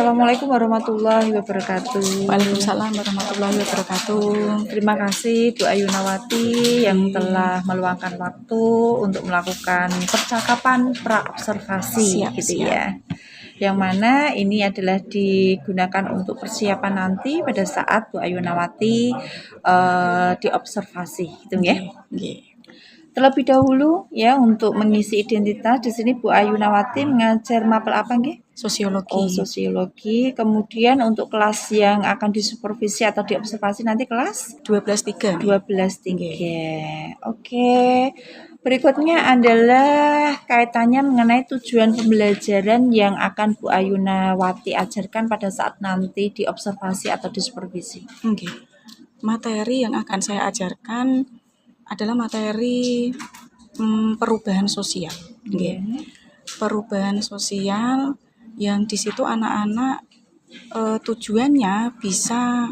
Assalamualaikum warahmatullahi wabarakatuh. Waalaikumsalam warahmatullahi wabarakatuh. Terima kasih Bu Ayunawati yang telah meluangkan waktu untuk melakukan percakapan praobservasi gitu ya. Yang mana ini adalah digunakan untuk persiapan nanti pada saat Bu Ayunawati diobservasi gitu ya. Terlebih dahulu ya untuk mengisi identitas di sini Bu Ayunawati mengajar mapel apa nggih? Sosiologi. Oh, sosiologi. Kemudian untuk kelas yang akan disupervisi atau diobservasi nanti kelas 12.3. 12.3. Oke. Berikutnya adalah kaitannya mengenai tujuan pembelajaran yang akan Bu Ayunawati ajarkan pada saat nanti diobservasi atau disupervisi. Materi yang akan saya ajarkan adalah materi perubahan sosial. Perubahan sosial yang di situ anak-anak tujuannya bisa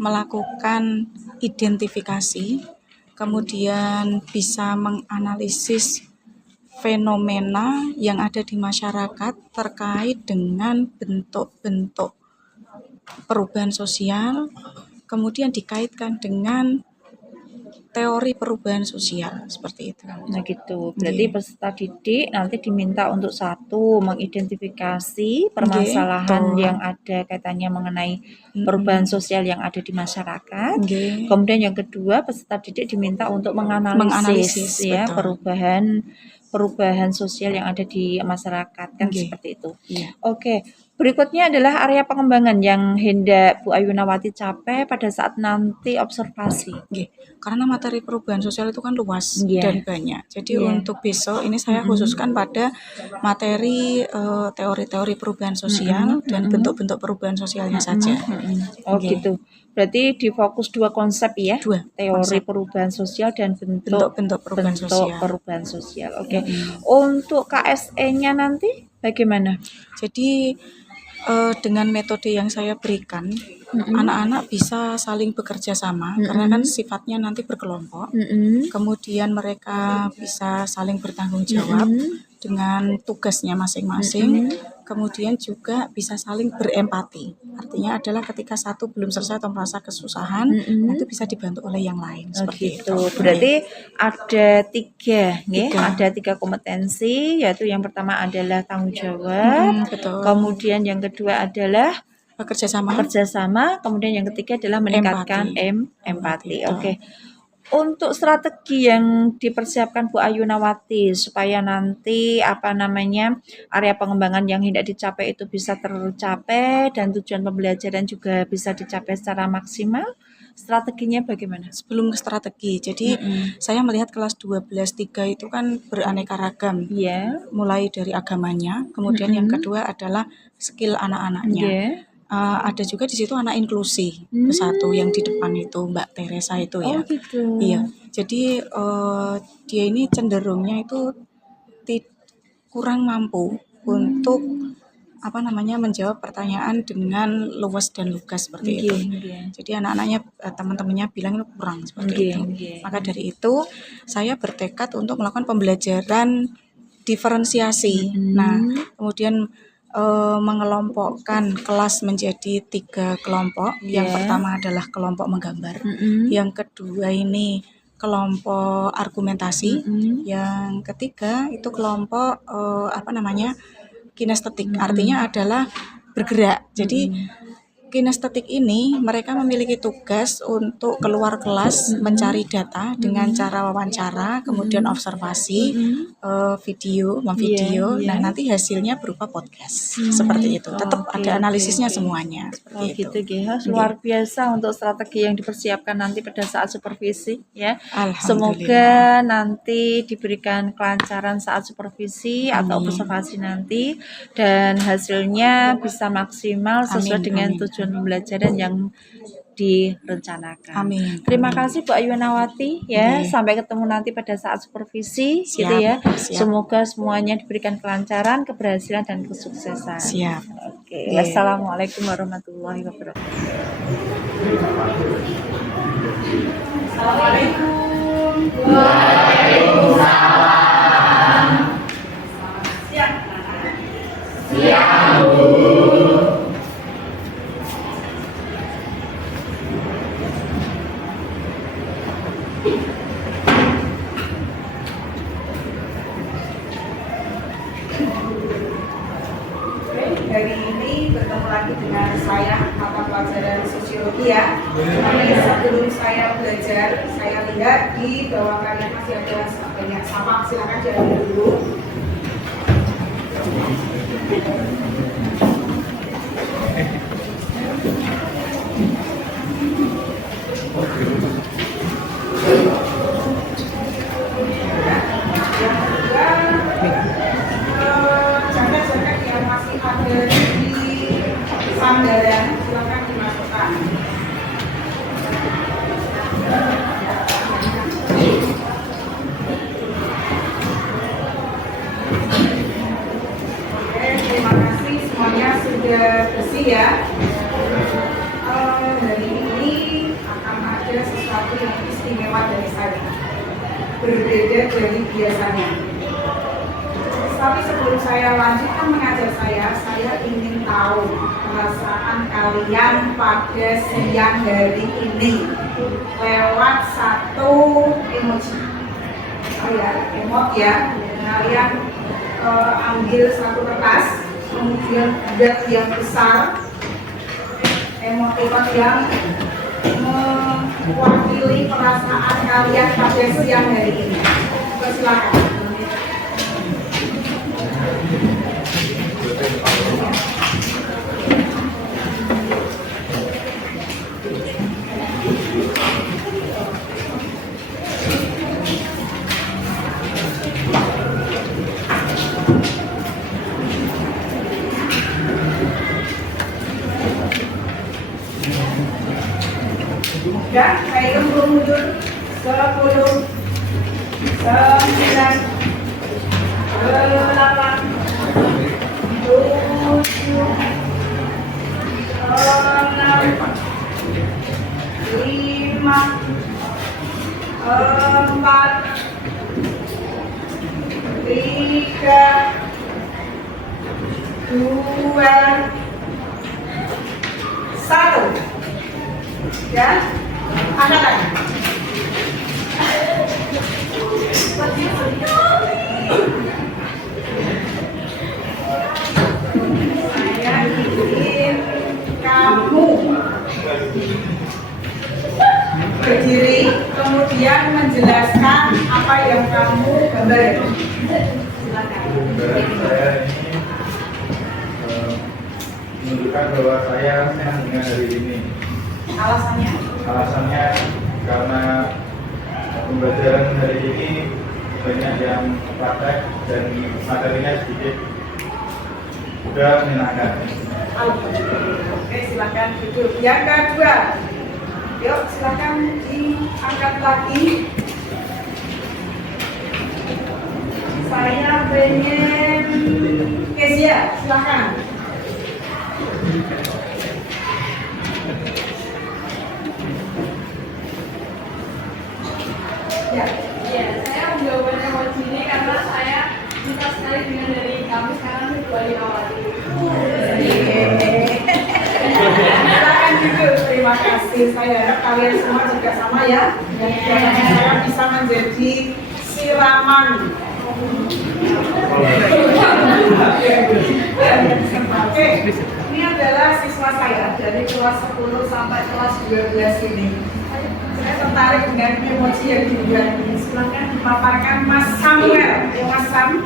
melakukan identifikasi, kemudian bisa menganalisis fenomena yang ada di masyarakat terkait dengan bentuk-bentuk perubahan sosial, kemudian dikaitkan dengan teori perubahan sosial seperti itu. Nah gitu, berarti peserta didik nanti diminta untuk satu mengidentifikasi permasalahan yang ada kaitannya mengenai perubahan sosial yang ada di masyarakat. Kemudian yang kedua peserta didik diminta untuk menganalisis ya perubahan sosial yang ada di masyarakat kan seperti itu. Oke. Berikutnya adalah area pengembangan yang hendak Bu Ayunawati capai pada saat nanti observasi. Karena materi perubahan sosial itu kan luas dan banyak. Jadi untuk besok ini saya khususkan pada materi teori-teori perubahan sosial dan bentuk-bentuk perubahan sosialnya saja. Oh gitu. Berarti difokus dua konsep ya? Teori perubahan sosial dan bentuk-bentuk perubahan sosial. Oke. Untuk KSE-nya nanti bagaimana? Jadi dengan metode yang saya berikan, anak-anak bisa saling bekerja sama karena kan sifatnya nanti berkelompok. Kemudian mereka bisa saling bertanggung jawab dengan tugasnya masing-masing. Kemudian juga bisa saling berempati. Artinya adalah ketika satu belum selesai atau merasa kesusahan, itu bisa dibantu oleh yang lain. Seperti itu. Berarti ada tiga kompetensi, yaitu yang pertama adalah tanggung jawab, kemudian yang kedua adalah kerjasama, kemudian yang ketiga adalah meningkatkan empati. Oke. Untuk strategi yang dipersiapkan Bu Ayunawati supaya nanti area pengembangan yang hendak dicapai itu bisa tercapai dan tujuan pembelajaran juga bisa dicapai secara maksimal, strateginya bagaimana? Sebelum ke strategi, jadi saya melihat kelas 12.3 itu kan beraneka ragam, mulai dari agamanya, kemudian yang kedua adalah skill anak-anaknya. Ada juga di situ anak inklusi satu yang di depan itu Mbak Teresa itu ya. Oh gitu. Iya. Jadi dia ini cenderungnya itu kurang mampu untuk menjawab pertanyaan dengan luas dan lugas seperti itu. Jadi anak-anaknya teman-temannya bilang itu kurang seperti itu. Maka dari itu saya bertekad untuk melakukan pembelajaran diferensiasi. Nah, kemudian mengelompokkan kelas menjadi 3 kelompok. Yang pertama adalah kelompok menggambar. Yang kedua ini kelompok argumentasi. Yang ketiga itu kelompok kinestetik. Artinya adalah bergerak. Jadi kinestetik ini mereka memiliki tugas untuk keluar kelas mencari data dengan cara wawancara, kemudian observasi, memvideo. Nah, nanti hasilnya berupa podcast. Seperti itu. Tetap ada analisisnya semuanya. Seperti itu. Luar biasa untuk strategi yang dipersiapkan nanti pada saat supervisi ya. Semoga nanti diberikan kelancaran saat supervisi atau observasi nanti dan hasilnya bisa maksimal sesuai dengan tujuan pembelajaran yang direncanakan. Terima kasih Bu Ayunawati ya. Sampai ketemu nanti pada saat supervisi gitu ya. Semoga semuanya diberikan kelancaran, keberhasilan dan kesuksesan. Oke. Wassalamualaikum warahmatullahi wabarakatuh. Assalamualaikum. Waalaikumsalam. Siap. Bu. Tapi sebelum saya belajar, saya lihat di bawah kalian masih ada banyak sampah, silakan diambil dulu. Jaket-jaket yang masih ada di sandaran silakan dimasukkan. Oke, terima kasih semuanya sudah bersih ya. Hari ini akan ada sesuatu yang istimewa dari saya, berbeda dari biasanya. Tapi sebelum saya lanjutkan mengajar saya ingin tahu perasaan kalian pada siang hari ini lewat satu emoji. Oh ya, emot ya. Kalian ambil satu kertas, kemudian buat yang besar, emot yang mewakili perasaan kalian pada siang hari ini. Silakan. Dan saya mundur 10, 9, 8, 7, 6, 5, 4, 3, 2, 1. Ya, angkat tangan. Saya ingin kamu berdiri, kemudian menjelaskan apa yang kamu gambar. Silakan. Saya ini menunjukkan bahwa saya senang dengan hari ini. Alasannya? Alasannya karena pembelajaran hari ini banyak yang praktek dan materinya sedikit sudah menyenangkan. Oke, silakan duduk. Yang kedua, yuk silakan diangkat lagi. Saya pengen Kezia, silakan. Ya, saya menjawaban emoji ini karena saya suka sekali dengan dari kami sekarang Februari awal. Silakan duduk. Terima kasih. Saya harap kalian semua juga sama ya. Dan saya bisa menjadi siraman. Oke, ini adalah siswa saya dari kelas 10 sampai kelas 12 ini. Saya tertarik dengan emoji yang dibuat ini. Silakan dipaparkan Mas Samuel. Mas Sam.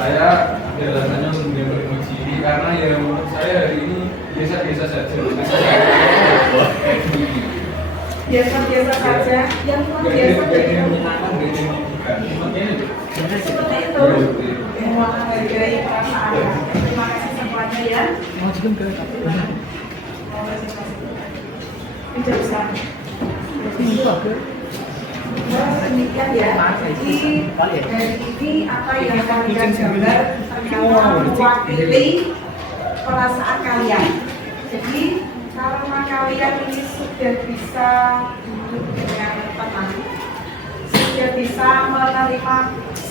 Saya ada alasannya untuk mengambil emoji ini karena ya menurut saya hari ini biasa-biasa saja. Biasa-biasa saja. Yang biasa seperti itu. Semua menghargai perasaan. Terima kasih semuanya ya. Tidak bisa. Demikian ya. Jadi dari ini apa yang kalian gambar ternyata mewakili perasaan kalian. Jadi karena kalian ini sudah bisa duduk dengan tenang, sudah bisa menerima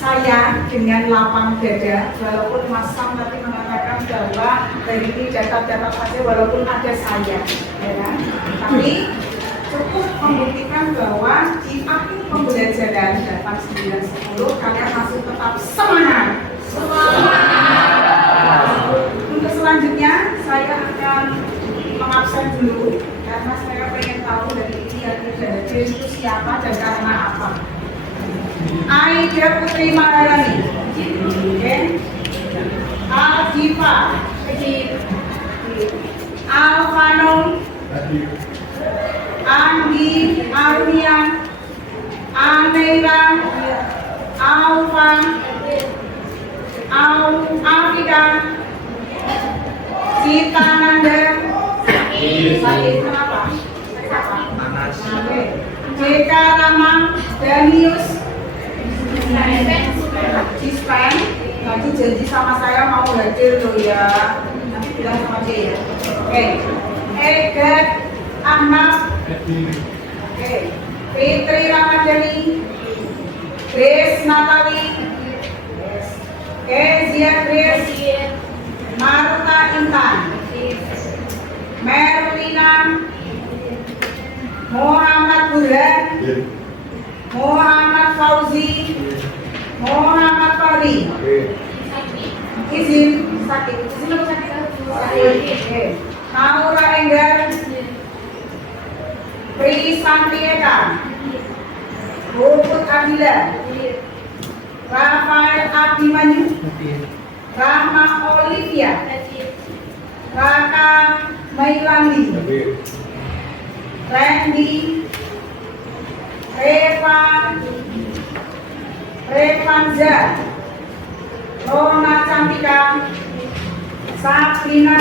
saya dengan lapang dada, walaupun Mas Sam tadi mengatakan bahwa dari ini data-data saja walaupun ada saya, ya kan? Tapi cukup membuktikan bahwa di akhir pembelajaran dapat 9-10 kalian masih tetap semangat. Untuk selanjutnya saya akan absen dulu karena saya pengen tahu dari ini yang tidak hadir itu siapa dan karena apa. Aida Putri Maharani, oke. Aldiva, Alvanul, Andi Arunian, Anela, Alfa, Afida, Cita Nanda, sakit kenapa? Panas. Jeka Rama, Danius, Cispen, nanti janji sama saya mau hadir loh ya. Nanti bilang sama dia ya. Oke. Egat Ahmad. Oke. Fitri Ramadhani. Grace Natali. Kezia Grace. Marta Intan. Merlina. Muhammad Burhan. Muhammad Fauzi, Muhammad Fahri, izin sakit, izin apa sakit? Naura Enggar, Pri Santieka, Ruput Adila, Rafael Abimanyu, Rahma Olivia, Raka Mailandi, Randy, Revanza, Rona Cantika, Sabrina,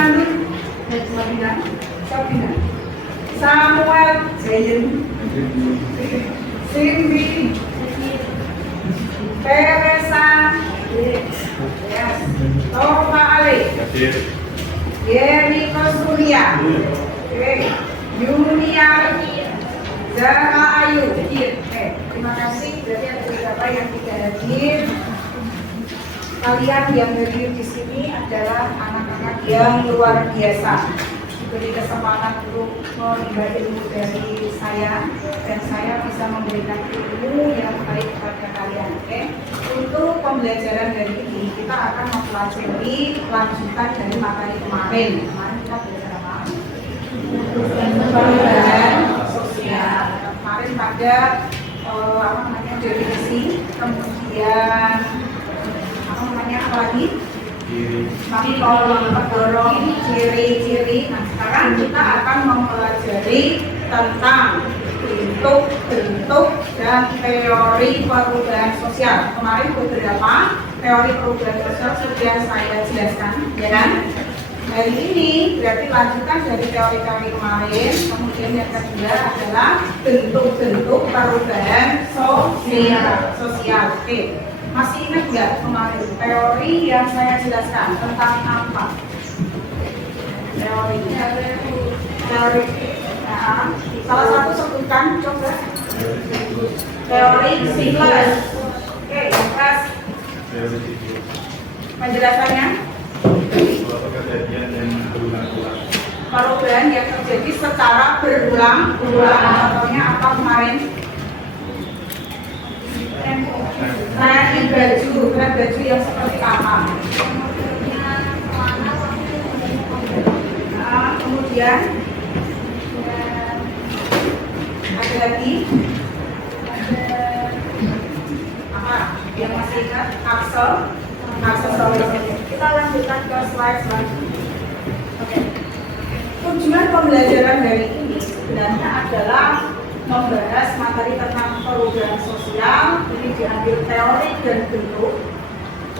Samuel Jayen, Cindy, Teresa, Tova Ale, Yeri Kosturia, Yunia, Zara Ayu. Terima kasih. Berarti ada beberapa yang tidak hadir. Kalian yang hadir di sini adalah anak-anak yang luar biasa. Diberi kesempatan untuk menimba ilmu dari saya dan saya bisa memberikan ilmu yang baik kepada kalian. Oke? Untuk pembelajaran dari ini kita akan mempelajari lanjutan dari materi kemarin. Kemarin kita belajar apa? Perubahan sosial. Kemarin pada definisi, kemudian apa lagi? Faktor pendorong, ciri-ciri. Nah, sekarang kita akan mempelajari tentang bentuk-bentuk dan teori perubahan sosial. Kemarin beberapa teori perubahan sosial sudah saya jelaskan, ya kan? Hari ini berarti lanjutan dari teori-teori kemarin. Kemudian yang kedua adalah bentuk-bentuk perubahan sosial. Oke, masih ingat nggak kemarin teori yang saya jelaskan tentang apa? Teori. Nah, salah satu sebutkan, coba. Teori siklus. Oke, terus penjelasannya. Perubahan yang terjadi secara berulang-ulang. Contohnya apa kemarin? Tren baju yang seperti apa? Nah, kemudian ada lagi apa yang masih ingat? Aksesoris. Kita lanjutkan ke slide selanjutnya. Oke. Tujuan pembelajaran hari ini sebenarnya adalah membahas materi tentang perubahan sosial. Ini diambil teori dan bentuk.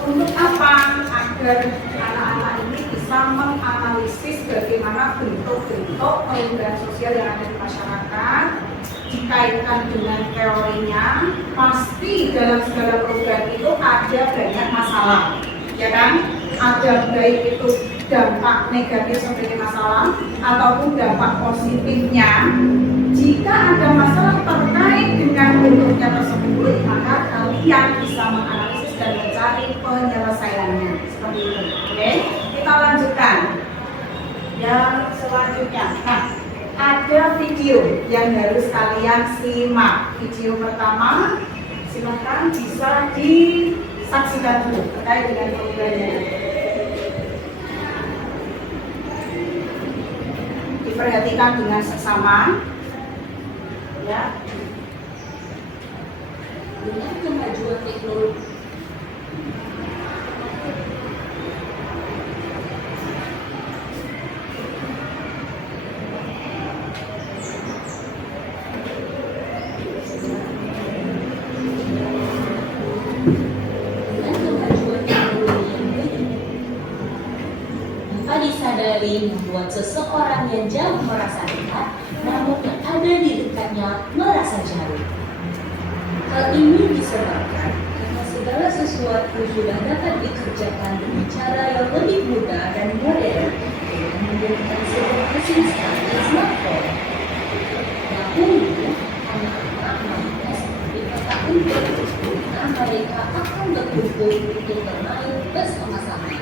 Untuk apa? Agar anak-anak ini bisa menganalisis bagaimana bentuk-bentuk perubahan sosial yang ada di masyarakat. Dikaitkan dengan teorinya, pasti dalam segala perubahan itu ada banyak masalah, ya kan? Ada baik itu dampak negatif sebagai masalah ataupun dampak positifnya. Jika ada masalah terkait dengan bentuknya tersebut, maka kalian bisa menganalisis dan mencari penyelesaiannya. Seperti itu. Oke, kita lanjutkan. Yang selanjutnya, nah, ada video yang harus kalian simak. Video pertama, silakan bisa disaksikan dulu terkait dengan programnya. diperhatikan dengan seksama. Ya. Dengan kemajuan teknologi tanpa disadari membuat seseorang yang jauh merasa dekat, namun yang ada di dekatnya merasa jauh. Hal ini disebabkan karena segala sesuatu sudah dapat dikerjakan dengan cara yang lebih mudah dan modern dengan menggunakan sebuah mesin seperti smartphone. Dahulu, anak-anak mainnya seperti kata untuk karena mereka akan berkumpul untuk bermain bersama-sama.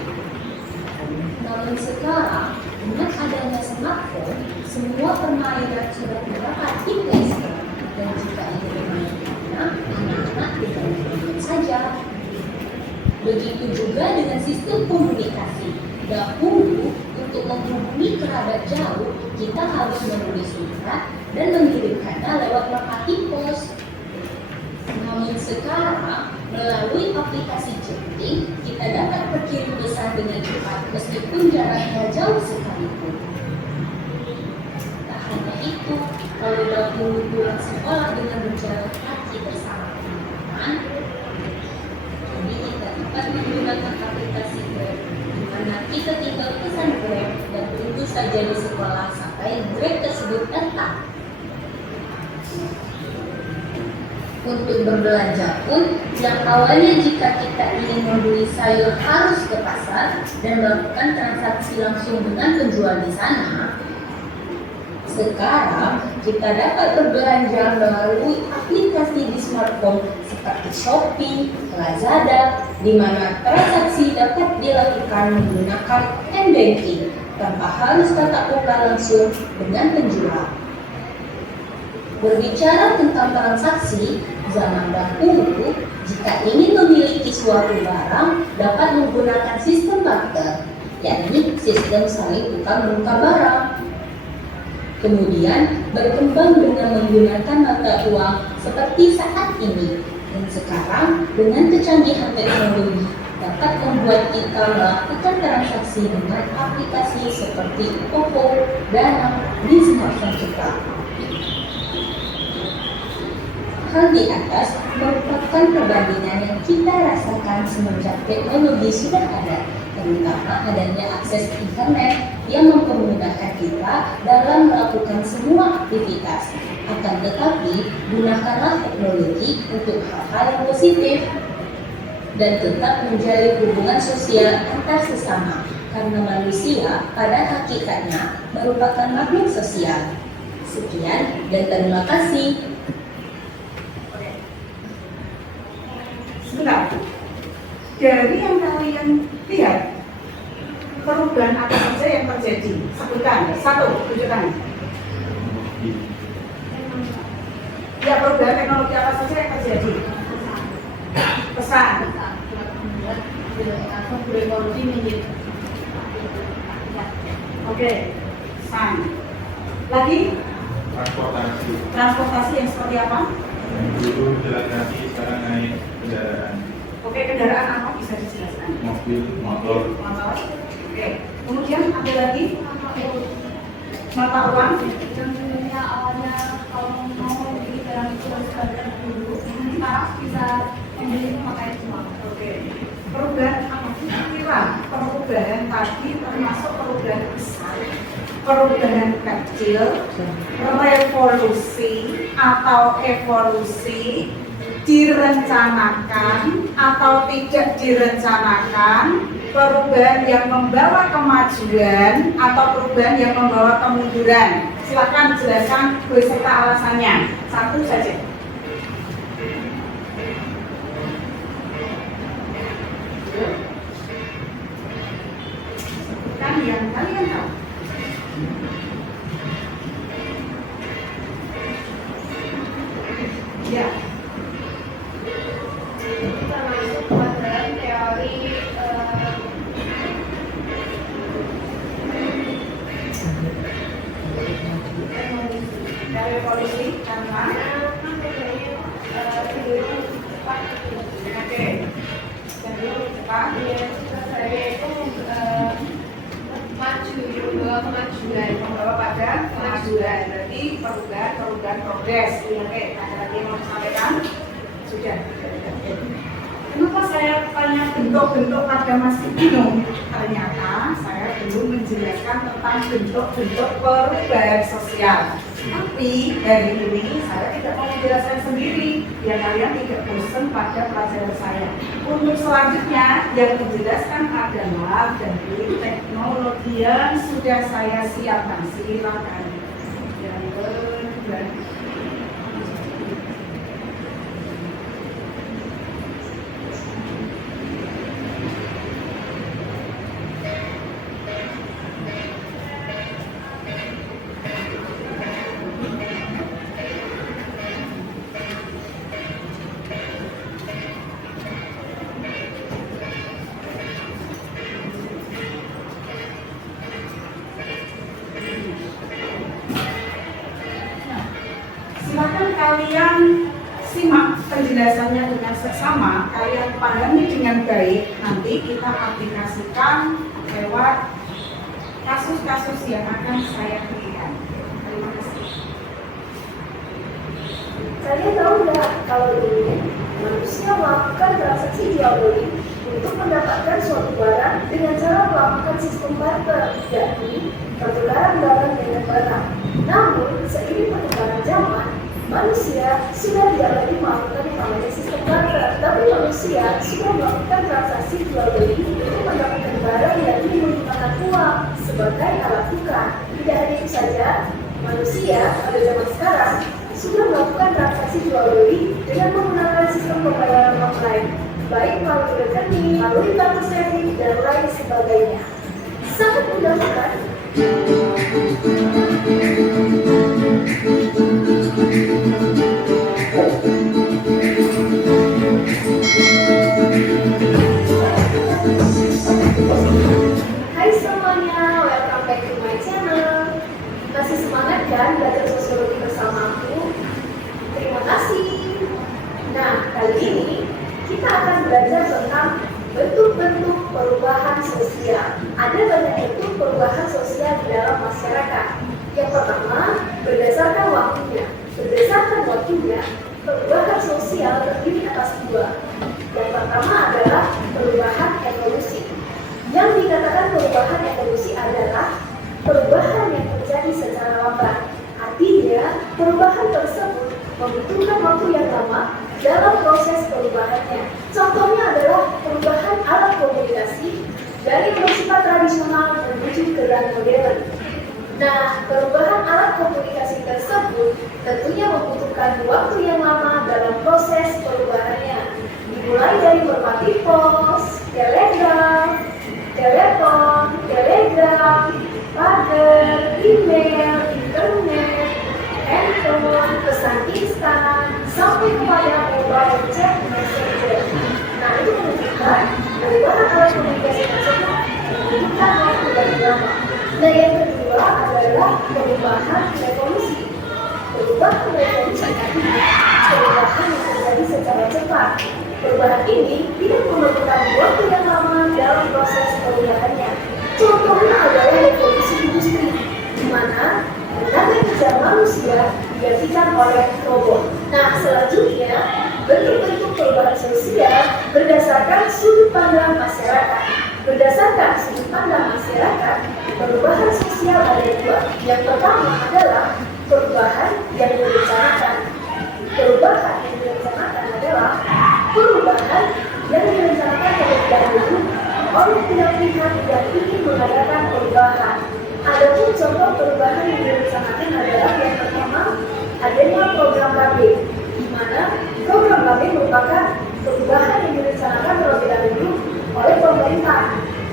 Namun sekarang, dengan adanya smartphone, semua permainan sudah dapat digeser dan jika ingin bermain anak-anak tinggal bermain saja. Begitu juga dengan sistem komunikasi. Dahulu, untuk menghubungi kerabat jauh, kita harus menulis surat dan mengirimkannya lewat marketing pos. Namun sekarang, melalui aplikasi chatting, kita dapat berkirim pesan dengan cepat meskipun jaraknya jauh sekalipun. Tak hanya itu, kalau dahulu pulang sekolah dengan berjalan kaki bersama teman-teman, kini kita dapat menggunakan aplikasi Grab, di mana kita tinggal pesan Grab dan tunggu saja di sekolah sampai Grab tersebut datang. Untuk berbelanja pun, yang awalnya jika kita ingin membeli sayur harus ke pasar dan melakukan transaksi langsung dengan penjual di sana, sekarang kita dapat berbelanja melalui aplikasi di smartphone seperti Shopee, Lazada, di mana transaksi dapat dilakukan menggunakan m-banking tanpa harus tatap muka langsung dengan penjual. Berbicara tentang transaksi, zaman dahulu, jika ingin memiliki suatu barang, dapat menggunakan sistem barter, yakni sistem saling tukar menukar barang. Kemudian berkembang dengan menggunakan mata uang seperti saat ini, dan sekarang dengan kecanggihan teknologi dapat membuat kita melakukan transaksi dengan aplikasi seperti OVO, Dana di smartphone kita. Hal di atas merupakan perbandingan yang kita rasakan semenjak teknologi sudah ada, terutama adanya akses internet yang mempermudahkan kita dalam melakukan semua aktivitas. Akan tetapi, gunakanlah teknologi untuk hal-hal yang positif dan tetap menjalin hubungan sosial antar sesama, karena manusia pada hakikatnya merupakan makhluk sosial. Sekian dan terima kasih. Sebentar, dari yang kalian lihat, perubahan apa saja yang terjadi? Sebutkan, satu, tunjukkan. Ya, perubahan teknologi apa saja yang terjadi? Pesan. Oke, pesan. Lagi? Transportasi. Transportasi yang seperti apa? Dulu jalan kaki, sekarang naik kendaraan. Oke, kendaraan apa bisa dijelaskan? Mobil, motor. Motor. Oke. Kemudian ada lagi mata uang. Yang dulunya awalnya kalau mau beli barang itu harus bayar dulu, sekarang bisa membeli pakai uang. Oke. Perubahan apa? Kira perubahan tadi termasuk perubahan besar, perubahan kecil, revolusi atau evolusi, direncanakan atau tidak direncanakan, perubahan yang membawa kemajuan atau perubahan yang membawa kemunduran. Silakan jelaskan beserta alasannya. Satu saja. Kan yang kalian tahu. Ya. Kita masuk ke dalam teori Dari polisi, karena oke, cenderung cepat. Saya itu maju, membawa kemajuan, membawa pada kemajuan. Berarti perubahan, progres. Oke, ada lagi yang mau disampaikan? Sudah. Kenapa saya tanya bentuk-bentuk pada masih bingung? Ternyata saya belum menjelaskan tentang bentuk-bentuk perubahan sosial. Tapi hari ini saya tidak mau menjelaskan sendiri, biar kalian tidak bosan pada pelajaran saya. Untuk selanjutnya yang menjelaskan adalah dari teknologi yang sudah saya siapkan. Silakan. Yang kedua. Silakan kalian simak penjelasannya dengan seksama, kalian pahami dengan baik, nanti kita aplikasikan lewat kasus-kasus yang akan saya berikan. Terima kasih. Kalian tahu nggak kalau dulu manusia melakukan transaksi jual beli untuk mendapatkan suatu barang dengan cara melakukan sistem barter, yakni pertukaran barang dengan barang. Namun, seiring perkembangan zaman, manusia sudah tidak lagi melakukan yang namanya sistem barter, tapi manusia sudah melakukan transaksi jual beli untuk mendapatkan barang yang menggunakan uang sebagai alat tukar. Tidak hanya itu saja, manusia pada zaman sekarang sudah melakukan transaksi jual beli dengan menggunakan sistem pembayaran online, baik melalui rekening, melalui kartu kredit, dan lain sebagainya. Sangat mudah bukan? Hai semuanya, welcome back to my channel. Masih semangat kan belajar sosiologi bersamaku? Terima kasih. Nah, kali ini kita akan belajar tentang bentuk-bentuk perubahan sosial. Ada banyak bentuk perubahan sosial di dalam masyarakat. Yang pertama, berdasarkan waktunya. Berdasarkan waktunya, perubahan sosial terdiri atas dua. Yang pertama adalah perubahan evolusi. Yang dikatakan perubahan evolusi adalah perubahan yang terjadi secara lambat. Artinya, perubahan tersebut membutuhkan waktu yang lama dalam proses perubahannya. Contohnya adalah perubahan alat komunikasi dari yang bersifat tradisional menuju ke yang modern. Nah, perubahan alat komunikasi tersebut tentunya membutuhkan waktu yang lama dalam proses perubahannya. Dimulai dari merpati pos, telegram, telepon, telegram, pagar, email, internet, handphone, pesan instan, sampai kepada mobile chat messenger. Nah, itu menunjukkan perubahan alat komunikasi tersebut membutuhkan waktu yang lama. Nah, yang kedua adalah perubahan revolusi. Perubahan revolusi artinya perubahan yang terjadi secara cepat. Perubahan ini tidak memerlukan waktu yang lama dalam proses perubahannya. Contohnya adalah revolusi industri, di mana tenaga kerja manusia digantikan oleh robot. Nah, selanjutnya bentuk-bentuk perubahan sosial berdasarkan sudut pandang masyarakat. Berdasarkan sudut pandang masyarakat, perubahan sosial ada dua. Yang pertama adalah perubahan yang direncanakan. Perubahan yang direncanakan adalah perubahan yang direncanakan terlebih dahulu oleh pihak-pihak yang ingin mengadakan perubahan. Adapun contoh perubahan yang direncanakan adalah yang pertama adanya program KB, di mana program KB merupakan perubahan yang direncanakan terlebih dahulu oleh pemerintah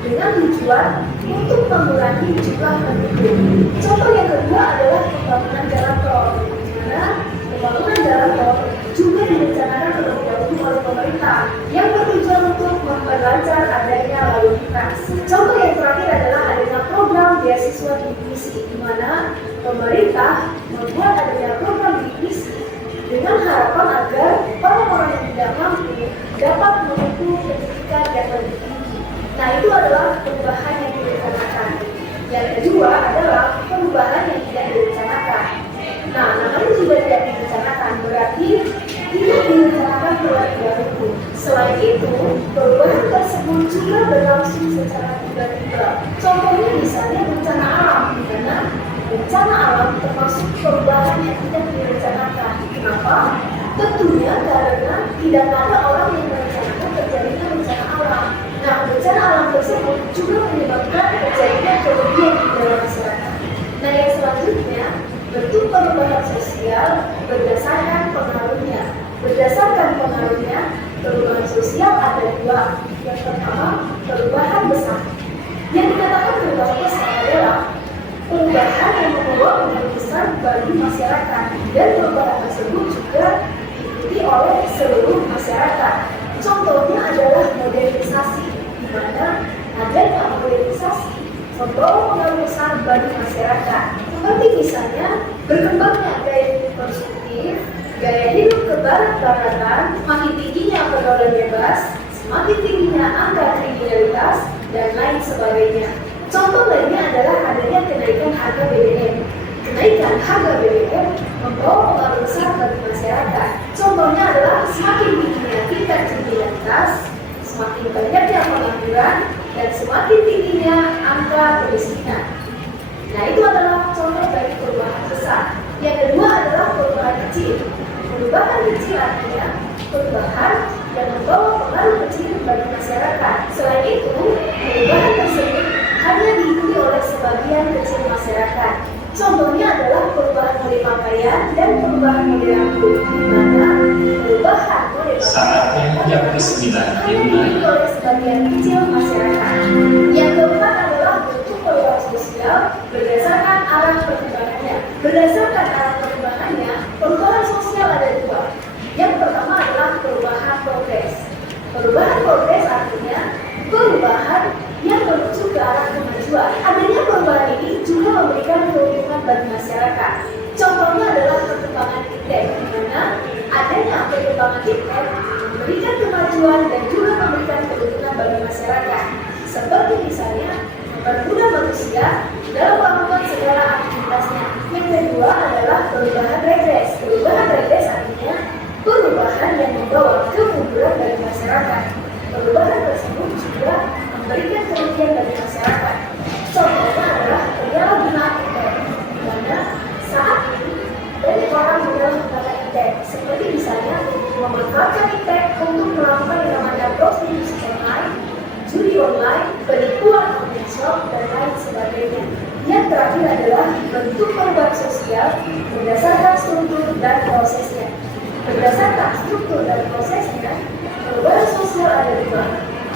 dengan tujuan untuk mengurangi jumlah penduduk. Contoh yang kedua adalah pembangunan jalan tol, di mana pembangunan jalan tol juga direncanakan terlebih dahulu oleh pemerintah yang bertujuan untuk memperlancar adanya lalu lintas. Contoh yang terakhir adalah adanya program beasiswa di misi, di mana pemerintah membuat adanya Selain itu, perubahan tersebut juga berlangsung secara tiba-tiba. Contohnya misalnya bencana alam, di mana bencana alam termasuk perubahan yang tidak direncanakan. Kenapa? Tentunya karena tidak ada orang yang merencanakan terjadinya bencana alam. Nah, bencana alam tersebut juga menyebabkan terjadinya kerugian di dalam masyarakat. Nah, yang selanjutnya, bentuk perubahan sosial berdasarkan pengaruhnya. Berdasarkan pengaruhnya, perubahan sosial ada dua. Yang pertama, perubahan besar. Yang dikatakan perubahan besar adalah perubahan yang membawa pengaruh besar bagi masyarakat, dan perubahan tersebut juga diikuti oleh seluruh masyarakat. Contohnya adalah modernisasi, di mana adanya modernisasi membawa pengaruh besar bagi masyarakat, seperti misalnya berkembangnya gaya hidup konsumtif, gaya hidup kebarat-baratan, makin tingginya pergaulan bebas, semakin tingginya angka kriminalitas, dan lain sebagainya. Contoh lainnya adalah adanya kenaikan harga BBM. Kenaikan harga BBM membawa pengaruh besar bagi masyarakat. Contohnya adalah semakin tingginya tingkat kriminalitas, semakin banyaknya pengangguran, dan semakin tingginya angka kemiskinan. Nah, itu adalah contoh dari perubahan besar. Yang kedua adalah perubahan kecil. Perubahan kecil artinya perubahan yang membawa pengaruh kecil bagi masyarakat. Selain itu, perubahan tersebut hanya diikuti oleh sebagian kecil masyarakat. Contohnya adalah perubahan model pakaian dan perubahan model rambut, di mana perubahan model pakaian yang ke-9 diikuti oleh sebagian kecil masyarakat. Yang keempat adalah bentuk perubahan sosial berdasarkan arah perkembangannya. Berdasarkan arah perkembangannya, perubahan sosial ada dua. Yang pertama adalah perubahan progres. Perubahan progres artinya perubahan yang menuju ke arah kemajuan. Adanya perubahan ini juga memberikan keuntungan bagi masyarakat. Contohnya adalah perkembangan fintech, di mana adanya perkembangan fintech memberikan kemajuan dan juga memberikan keuntungan bagi masyarakat. Seperti misalnya mempermudah manusia dalam melakukan segala aktivitasnya. Yang kedua adalah perubahan regres. Perubahan regres artinya perubahan yang membawa kemunduran bagi masyarakat. Perubahan tersebut juga memberikan kerugian bagi masyarakat. Contohnya adalah penyalahgunaan internet, di mana saat ini banyak orang menggunakan internet, seperti misalnya memanfaatkan internet untuk melakukan yang namanya prostitusi online, judi online, penipuan online shop, dan lain sebagainya. Yang terakhir adalah bentuk perubahan sosial berdasarkan struktur dan prosesnya. Berdasarkan struktur dan prosesnya, perubahan sosial ada dua.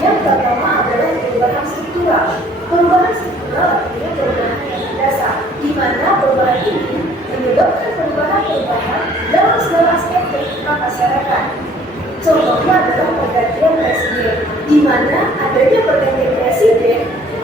Yang pertama adalah perubahan struktural. Perubahan struktural artinya perubahan yang mendasar, di mana perubahan ini menyebabkan perubahan dalam segala aspek kehidupan masyarakat. Contohnya adalah pergantian presiden, di mana adanya pergantian presiden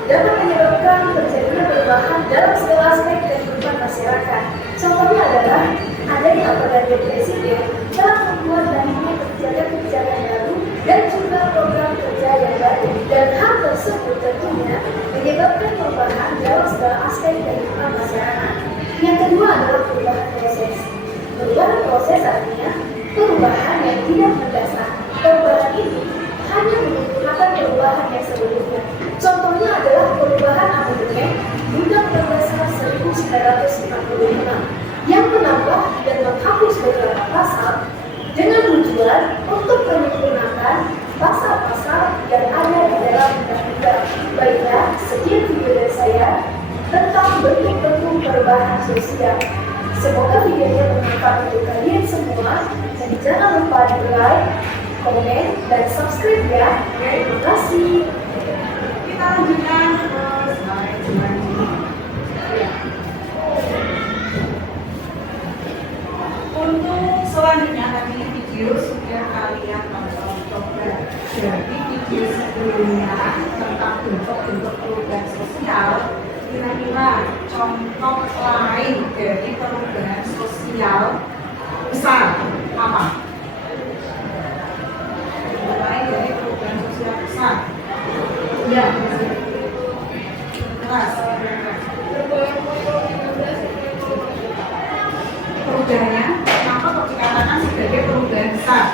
dapat menyebabkan terjadinya perubahan dalam segala aspek kehidupan masyarakat. Contohnya adalah adanya pergantian presiden telah membuat lahirnya kebijakan-kebijakan baru dan juga program kerja yang baru, dan hal tersebut tentunya menyebabkan perubahan dalam segala aspek kehidupan masyarakat. Yang kedua adalah perubahan proses. Perubahan proses artinya perubahan yang tidak mendasar. Perubahan ini hanya menyempurnakan perubahan yang sebelumnya. Contohnya adalah perubahan amandemen Undang-Undang Dasar 1945 yang menambah dan menghapus beberapa pasal dengan tujuan untuk menyempurnakan pasal-pasal yang ada di dalam undang-undang. Baiklah, sekian video dari saya tentang bentuk-bentuk perubahan sosial. Semoga videonya bermanfaat untuk kalian semua, dan jangan lupa di like, komen, dan subscribe ya. Terima kasih. Kita lanjutkan ke slide selanjutnya. Untuk selanjutnya tadi video sudah kalian tonton coba. Jadi video sebelumnya tentang bentuk-bentuk perubahan sosial, kira-kira contoh lain dari perubahan sosial besar apa? Lain dari perubahan sosial besar. Ya, kelas. Perubahannya kenapa kok dikatakan sebagai perubahan besar?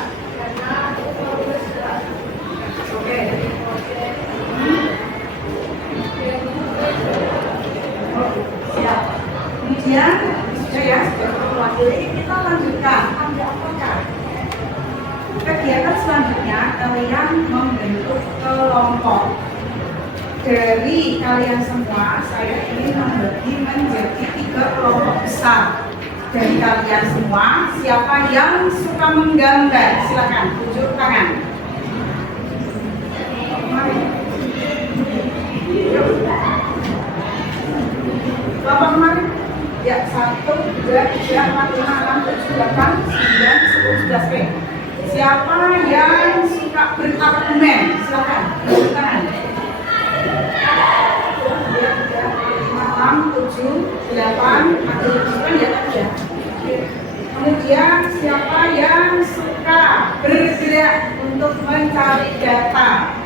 Kemudian sudah ya, sudah mewakili, kita lanjutkan. Ada apakah? Kegiatan selanjutnya kalian membentuk kelompok. Dari kalian semua, saya ingin membagi menjadi 3 kelompok besar. Dari kalian semua, siapa yang suka menggambar? Silakan tunjuk tangan. Kelompok kemarin? Ya, 1, 2, 3, 4, 5, 6, 7, 8, 9, 10, 11. Siapa yang suka berargumen? Silakan tunjuk tangan. 6, 7, 8, ada 9 ya tadi ya. Kemudian siapa yang suka bergerak untuk mencari data?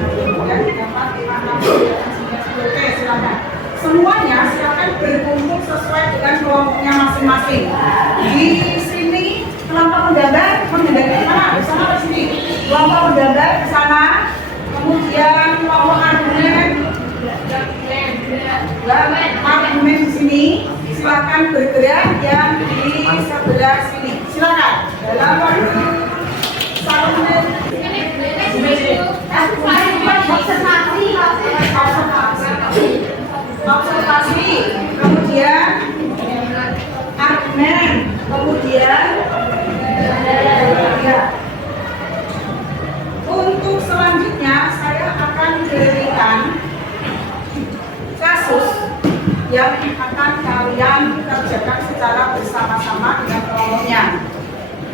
1, 2, 3, 4, 5, 6, 7, 8, 9, 10. Oke, silakan. Semuanya silakan berkumpul sesuai dengan kelompoknya masing-masing. Di sini kelompok menggambar ke mana? Di sana ke sini. Kelompok menggambar ke sana. Kemudian kelompok argumen di sini, silakan bergerak yang di sebelah sini. Silakan. Dalam waktu 1 menit. Observasi, kemudian argumen, kemudian ya. Untuk selanjutnya saya akan berikan kasus yang akan kalian kerjakan secara bersama-sama dengan kelompoknya.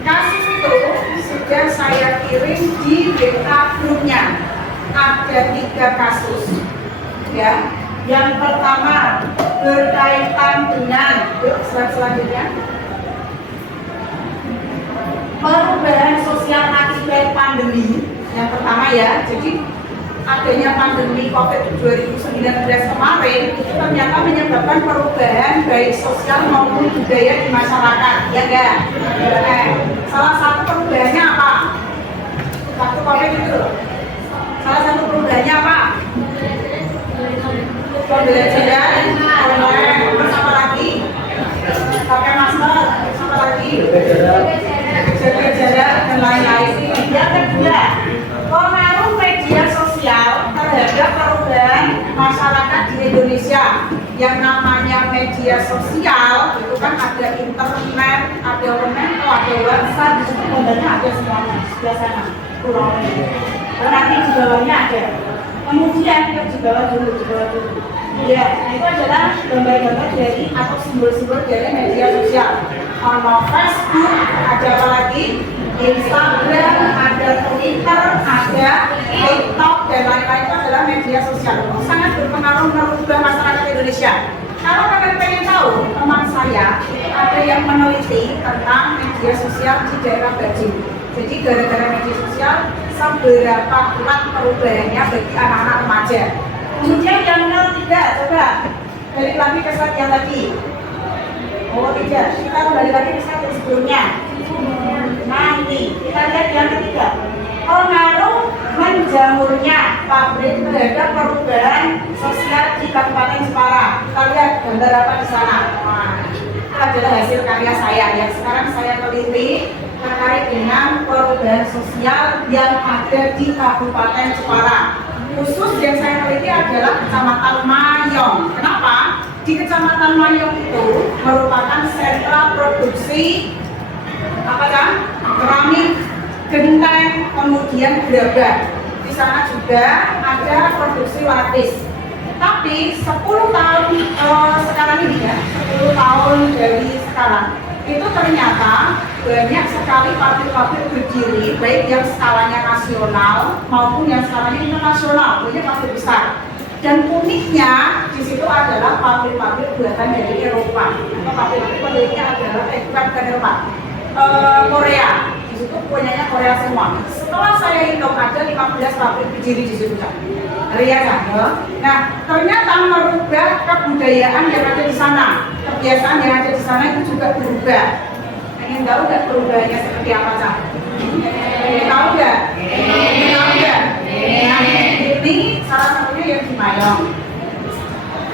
Kasus itu sudah saya kirim di WA grupnya. Ada 3 kasus, ya. Yang pertama berkaitan dengan slide selanjutnya, perubahan sosial akibat pandemi. Yang pertama ya, jadi adanya pandemi COVID 2019 kemarin itu ternyata menyebabkan perubahan baik sosial maupun budaya di masyarakat, ya enggak? Salah satu perubahannya apa? Waktu COVID itu, salah satu perubahannya apa? Pembelajaran online, terus apa lagi? Pakai masker, terus apa lagi? Jaga jarak dan lain-lain. Yang kedua, pengaruh media sosial terhadap perubahan masyarakat di Indonesia. Yang namanya media sosial itu kan ada internet, ada Memento, ada WhatsApp, di situ gambarnya ada semuanya di sebelah sana. Kurang lebih. Dan nanti di bawahnya ada. Kemudian di bawah dulu. Ya, itu adalah gambar-gambar dari atau simbol-simbol dari media sosial. Ono Facebook, ada apa lagi? Instagram, ada Twitter, ada TikTok dan lain-lain itu adalah media sosial. Itu sangat berpengaruh merubah masyarakat Indonesia. Kalau kalian pengen tahu, teman saya itu ada yang meneliti tentang media sosial di daerah Bajing. Jadi gara-gara media sosial, seberapa kuat perubahannya bagi anak-anak remaja. Kemudian yang 03, coba balik lagi ke slide yang tadi. Oh tidak, kita kembali lagi ke slide sebelumnya. Nanti kita lihat yang ketiga, pengaruh menjamurnya pabrik terhadap perubahan sosial di Kabupaten Jepara. Kita lihat gambar apa di sana. Nah, itu adalah hasil karya saya yang sekarang saya teliti terkait dengan perubahan sosial yang ada di Kabupaten Jepara. Khusus yang saya teliti adalah Kecamatan Mayong. Kenapa? Di Kecamatan Mayong itu merupakan sentra produksi apa kan? Keramik, genteng, kemudian gerabah. Di sana juga ada produksi lapis. Tapi 10 tahun sekarang ini ya, 10 tahun dari sekarang itu ternyata banyak sekali pabrik-pabrik berdiri, baik yang skalanya nasional maupun yang skalanya internasional, banyak pabrik besar. Dan uniknya di situ adalah pabrik-pabrik buatan dari Eropa. Atau pabrik-pabrik pemiliknya adalah bukan Eropa, Korea. Di situ punyanya Korea semua. Setelah saya hitung ada 15 pabrik berdiri di situ kan. Ria kan? Nah, ternyata merubah kebudayaan yang ada di sana, kebiasaan yang ada di sana itu juga berubah. Ingin tahu nggak perubahannya seperti apa, Cak? Ingin tahu nggak? Ingin tahu nggak? Nah, ini salah satunya yang di Mayong.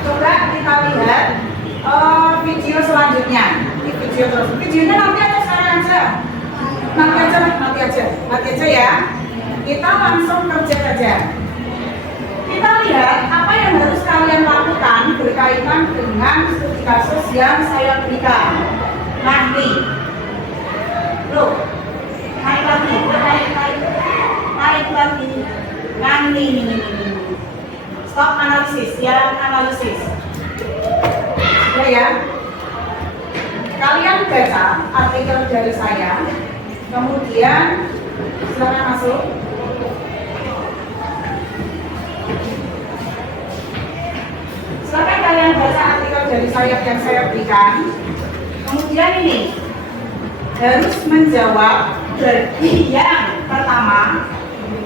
Coba kita lihat video selanjutnya. Ini video terus. Videonya nanti atau sekarang aja? Nanti aja ya. Kita langsung kerja saja. Kita lihat apa yang harus kalian lakukan berkaitan dengan studi kasus yang saya berikan. Nanti. Loh, naik lagi. Nanti. Stop analisis, ya analisis. Ya. Kalian baca artikel dari saya, kemudian silakan masuk. Silakan kalian baca artikel dari saya yang saya berikan. Kemudian ini harus menjawab bagi yang pertama,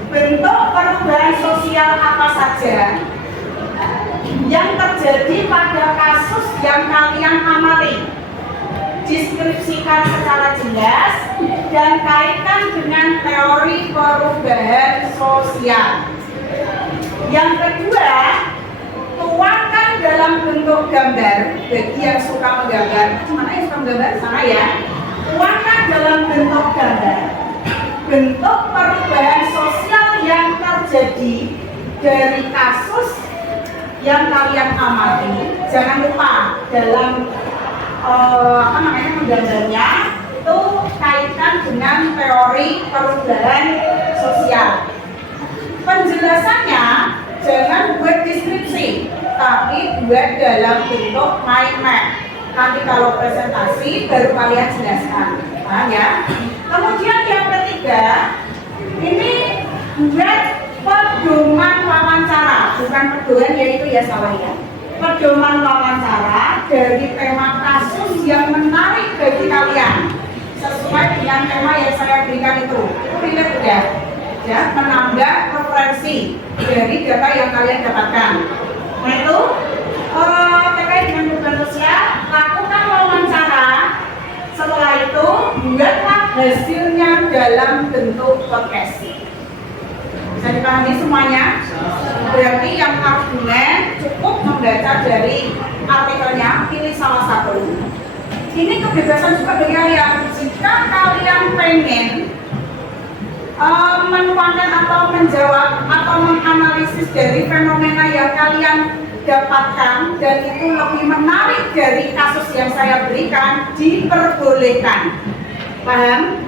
bentuk perubahan sosial apa saja yang terjadi pada kasus yang kalian amati. Deskripsikan secara jelas dan kaitkan dengan teori perubahan sosial. Yang kedua, tuangkan dalam bentuk gambar. Bagi yang suka menggambar, mana yang suka menggambar? Sana ya. Tuangkan dalam bentuk gambar bentuk perubahan sosial yang terjadi dari kasus yang kalian amati. Jangan lupa dalam menggambarnya itu kaitkan dengan teori perubahan sosial. Penjelasannya jangan buat deskripsi, tapi buat dalam bentuk mind map. Nanti kalau presentasi baru kalian jelaskan, paham ya? Kemudian yang ketiga, ini buat pedoman wawancara, bukan pedoman yaitu ya salah ya. Pedoman wawancara dari tema kasus yang menarik bagi kalian sesuai dengan tema yang saya berikan itu relate udah ya, menambah referensi dari data yang kalian dapatkan. Nah itu terkait dengan perubahan sosial, lakukan wawancara. Setelah itu buatlah hasilnya dalam bentuk podcast. Bisa dipahami semuanya? Berarti yang argumen cukup membaca dari artikelnya, pilih salah satu. Ini kebebasan juga bagi kalian. Jika kalian pengen menuangkan atau menjawab atau menganalisis dari fenomena yang kalian dapatkan dan itu lebih menarik dari kasus yang saya berikan, diperbolehkan. Paham?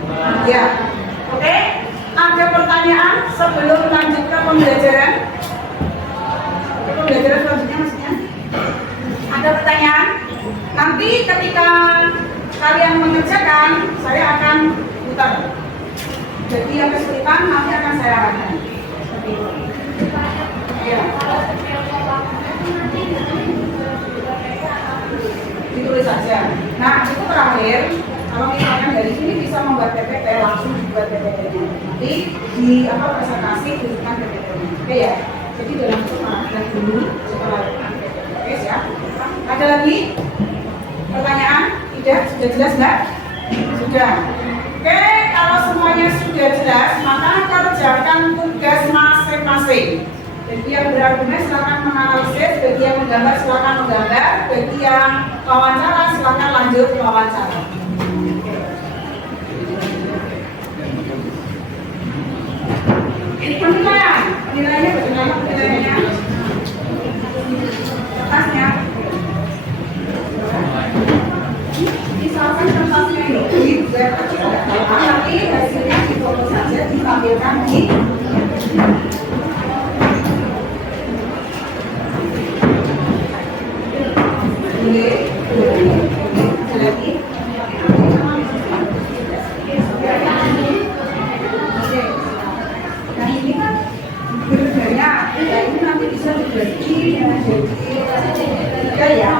Ya. Oke? Ada pertanyaan sebelum lanjut ke pembelajaran? Pembelajaran selanjutnya maksudnya? Ada pertanyaan? Nanti ketika kalian mengerjakan, saya akan putar. Jadi yang kesulitan nanti akan saya arahkan. Seperti itu. Ya. Ditulis saja. Nah, itu terakhir. Kalau misalnya dari sini bisa membuat PPT, langsung dibuat PPT-nya. Nanti di presentasi diberikan PPT-nya. Oke ya. Jadi dalam itu dan dulu setelah oke siap. Ada lagi pertanyaan? Tidak? Sudah jelas nggak? Sudah. Oke, kalau semuanya sudah jelas, maka kerjakan tugas masing-masing. Bagi yang berargumen silakan menganalisis, bagi yang menggambar silakan menggambar, bagi yang wawancara silakan lanjut wawancara. Penilaiannya bagaimana penilaiannya? Kertasnya. Misalkan kertasnya ini buat kecil nggak apa-apa, tapi hasilnya difoto saja ditampilkan di lagi. Nah ini kan berbeda, ya ini nanti bisa dibagi jadi ya.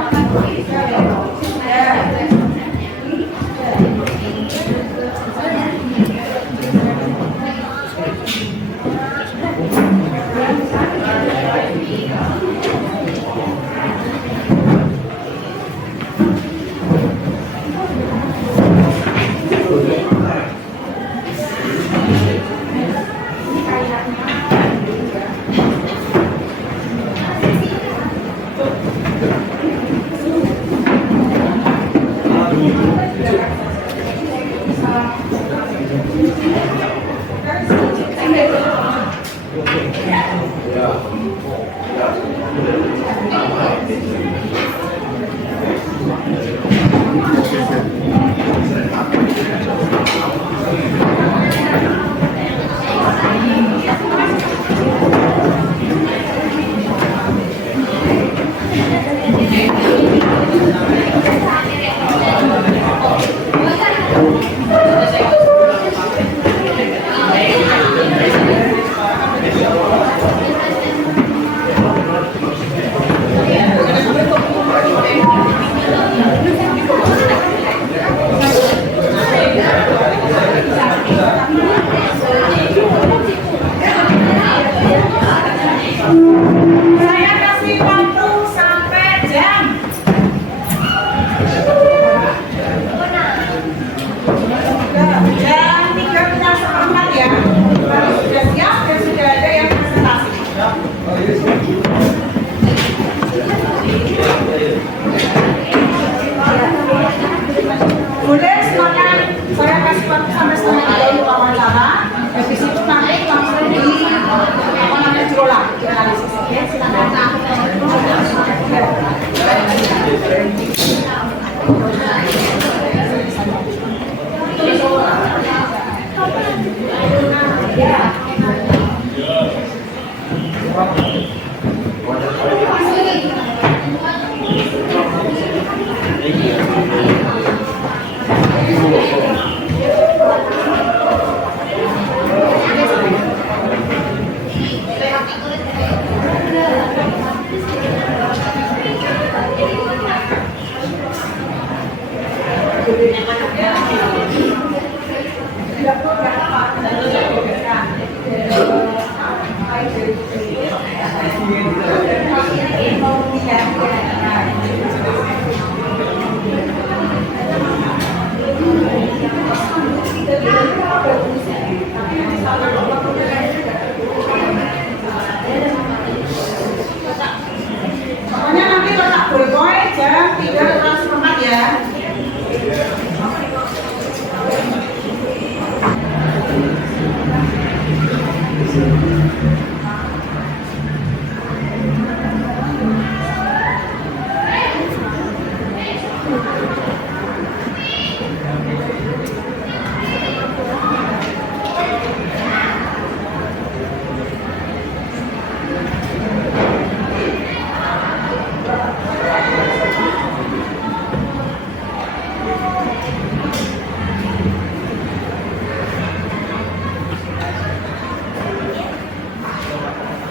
Pokoknya nanti letak boy jam 3:04 ya.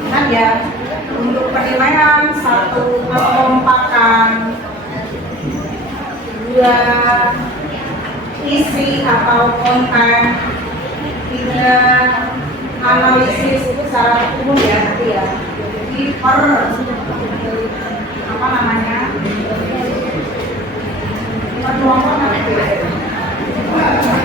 Ingat ya, untuk penilaian satu kekompakan, dua isi atau konten, tiga analisis secara umum ya nanti ya. Jadi per apa namanya? Per kelompok nanti ya. Terima kasih.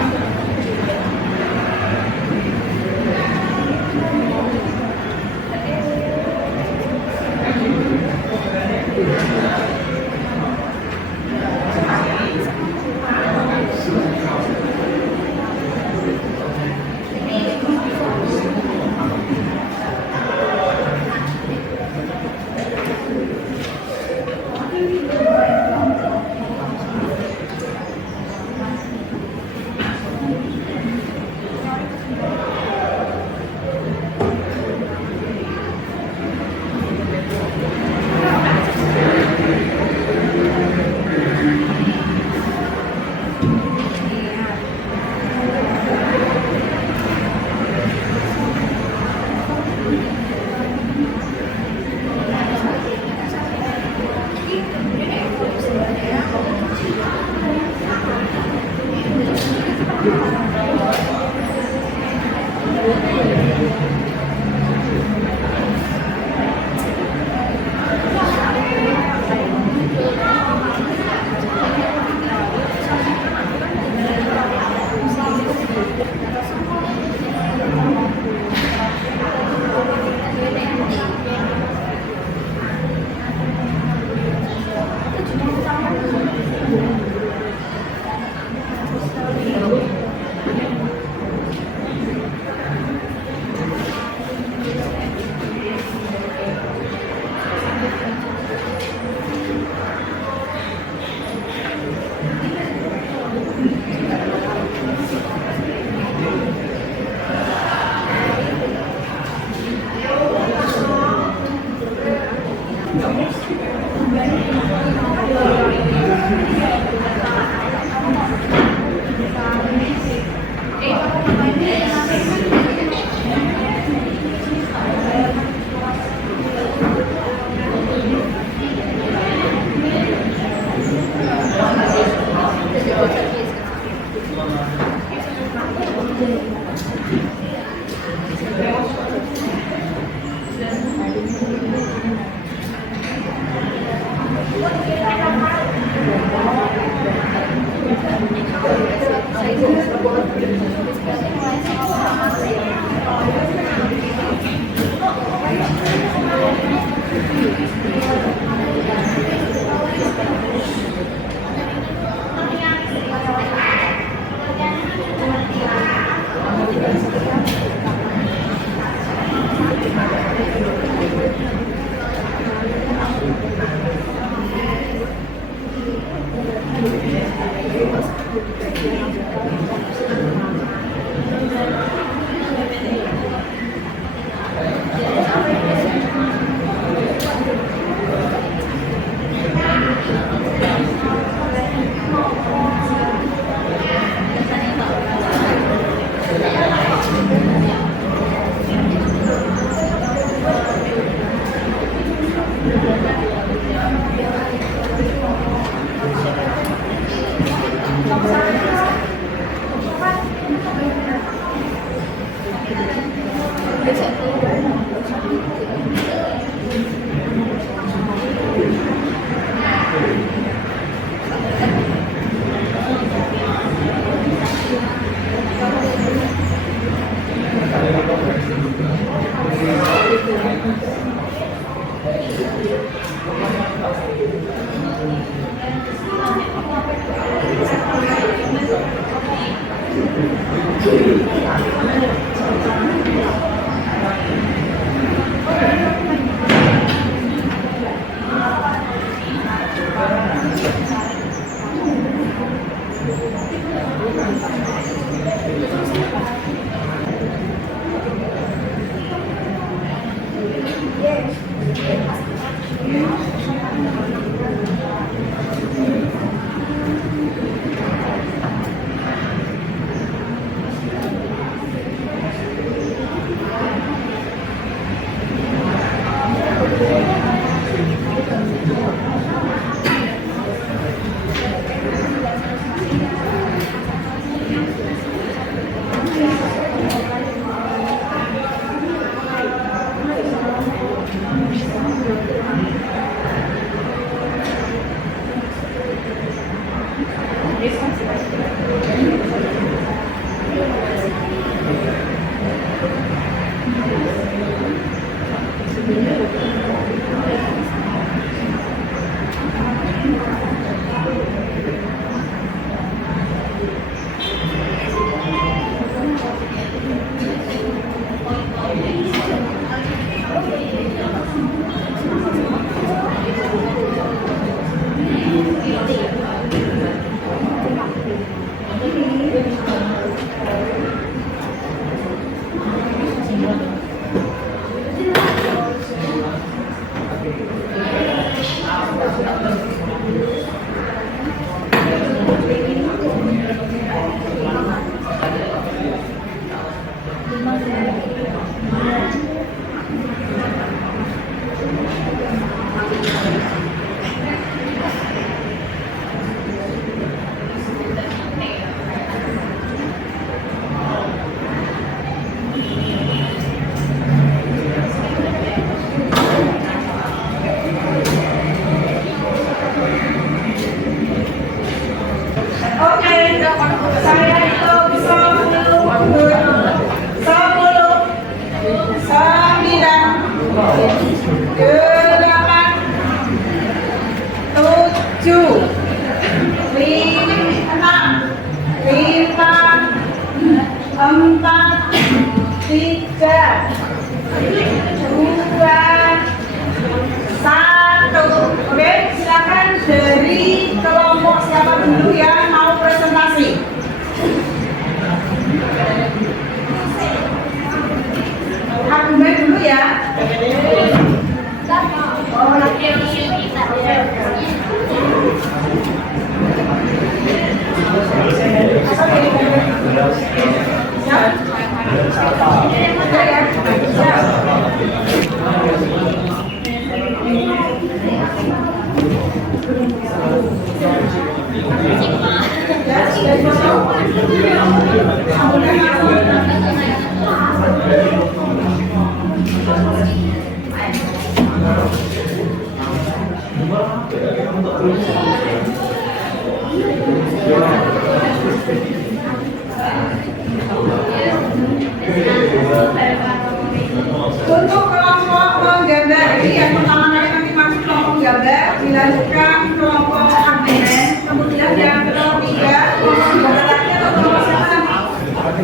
Untuk kelompok menggambar ini yang pertama kali nanti masuk kelompok menggambar, dilanjutkan kelompok argumen, kemudian yang ketiga kelompok menggambar lagi atau kelompok siapa?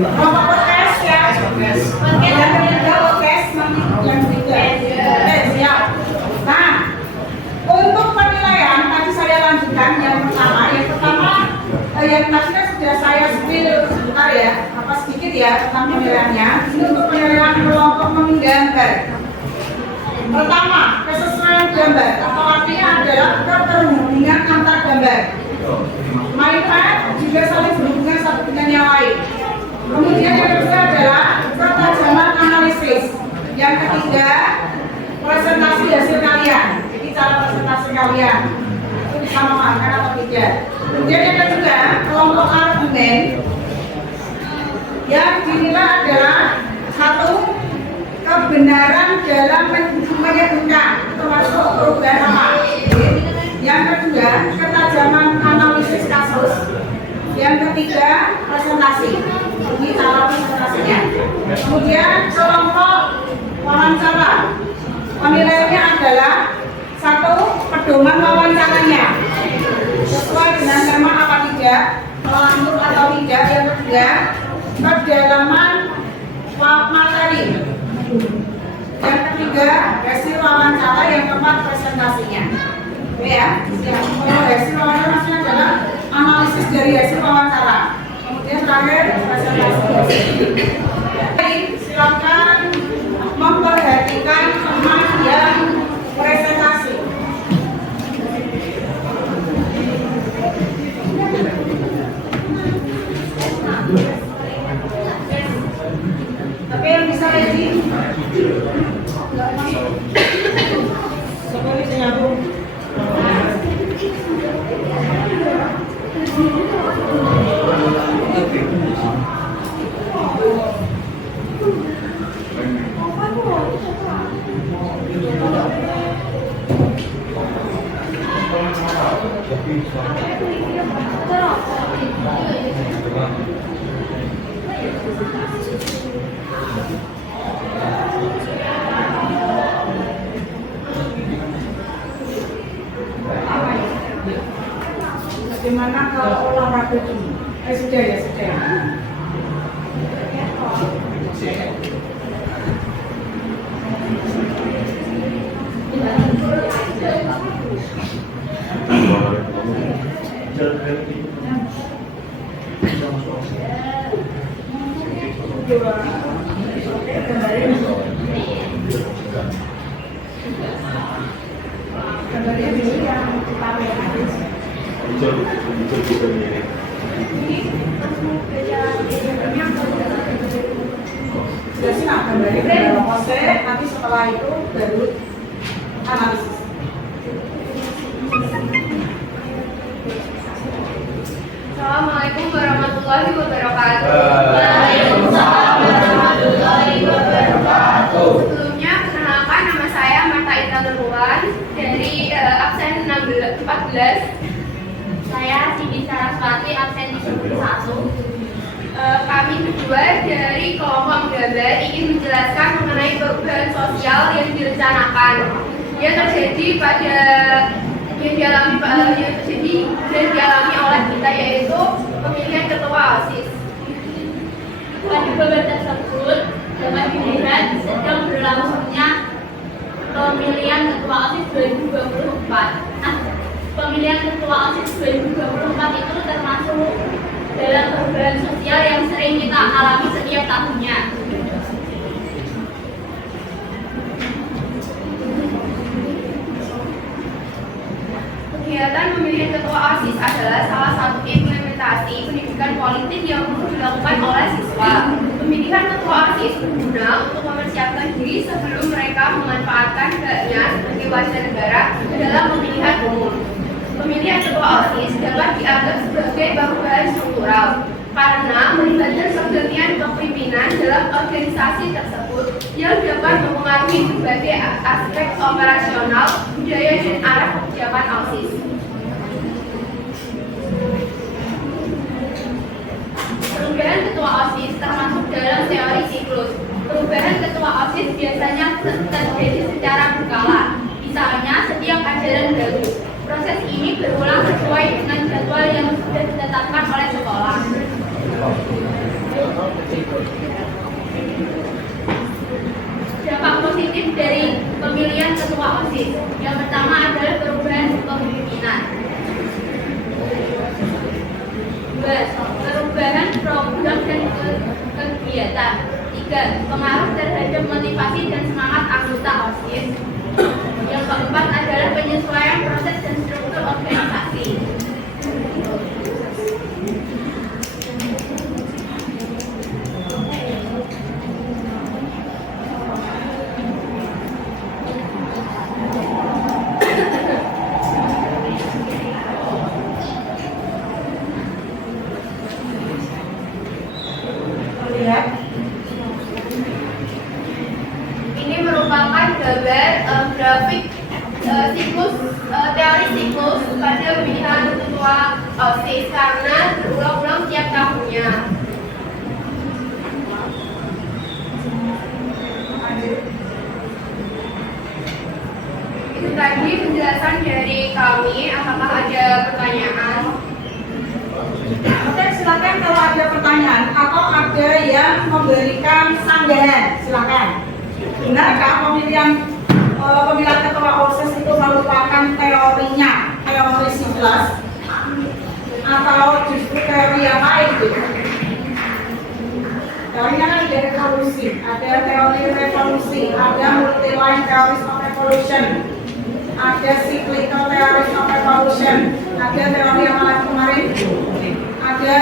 Kelompok podcast ya. Yang ketiga podcast nanti yang ketiga. Oke, siap. Nah, untuk penilaian tadi saya lanjutkan yang pertama yang tadi kan sudah saya spill sebentar ya, sedikit ya tentang penilaiannya. Ini untuk penilaian kelompok menggambar. Pertama, kesesuaian gambar atau artinya adalah keterhubungan antar gambar. Melihat juga saling berhubungan satu dengan yang lain. Kemudian yang kedua adalah ketajaman analisis. Yang ketiga, presentasi hasil kalian. Jadi cara presentasi kalian itu bisa memaafkan atau tidak. Kemudian yang ketiga, kelompok argumen yang dinilai adalah kebenaran dalam menyebutkan termasuk perubahan apa? Yang kedua, ketajaman analisis kasus. Yang ketiga, presentasi. Ini cara presentasinya. Kemudian kelompok wawancara. Penilaiannya adalah satu, pedoman wawancaranya sesuai dengan tema apa tidak, melanjut atau tidak. Yang ketiga, kedalaman materi. Yang ketiga, hasil wawancara. Yang keempat, presentasinya. Oke ya, kalau hasil wawancara maksudnya adalah analisis dari hasil wawancara. Kemudian terakhir, presentasi. Baik, silakan memperhatikan teman yang presentasi. Tapi yang bisa ready? Enggak masuk. Siapa bisa nyambung? Bagaimana kalau olahraga ini? Sudah ya, sudah ya. Gambarnya dulu yang kita lihat. Jelasin gambarnya dalam pose, nanti setelah itu baru analisis. Assalamualaikum warahmatullahi wabarakatuh. Waalaikumsalam warahmatullahi wabarakatuh. Sebelumnya perkenalkan, nama saya Marta Ita Nurwan dari absen 14. Saya Siti Saraswati, absen di 1. Kami berdua dari kelompok gambar ingin menjelaskan mengenai perubahan sosial yang direncanakan yang terjadi pada yang dialami oleh kita, yaitu pemilihan ketua OSIS. Pada beberapa tersebut dapat dilihat sedang berlangsungnya pemilihan ketua OSIS 2024. Nah, pemilihan ketua OSIS 2024 itu termasuk dalam perubahan sosial yang sering kita alami setiap tahunnya. Kegiatan pemilihan ketua OSIS adalah salah satu implementasi pendidikan politik yang dilakukan oleh siswa. Pemilihan ketua OSIS berguna untuk mempersiapkan diri sebelum mereka memanfaatkan haknya sebagai warga negara dalam pemilihan umum. Pemilihan ketua OSIS dapat dianggap sebagai perubahan struktural karena melibatkan pergantian kepemimpinan dalam organisasi tersebut yang dapat mempengaruhi berbagai aspek operasional, budaya, dan arah kebijakan OSIS. Perubahan ketua OSIS termasuk dalam teori siklus. Perubahan ketua OSIS biasanya terjadi secara berkala, misalnya setiap ajaran baru. Proses ini berulang sesuai dengan jadwal yang sudah ditetapkan oleh sekolah. Dampak positif dari pemilihan ketua OSIS. Yang pertama adalah perubahan kepemimpinan. 2. Perubahan program dan kegiatan. 3. Pengaruh terhadap motivasi dan semangat anggota OSIS. Yang keempat adalah penyesuaian proses dan struktur organisasi. Ini siklus teori siklus pada pemilihan ketua OSIS karena berulang-ulang tiap tahunnya. Itu tadi penjelasan dari kami. Apakah ada pertanyaan? Oke, silakan kalau ada pertanyaan atau ada yang memberikan sanggahan, silakan. Benarkah pemilihan ketua OSIS itu merupakan teorinya, teori 11 atau justru teori yang lain gitu? Teorinya kan ada revolusi, ada teori revolusi, ada multi-line theories of evolution, ada cyclical theories of evolution, ada teori yang malah kemarin, ada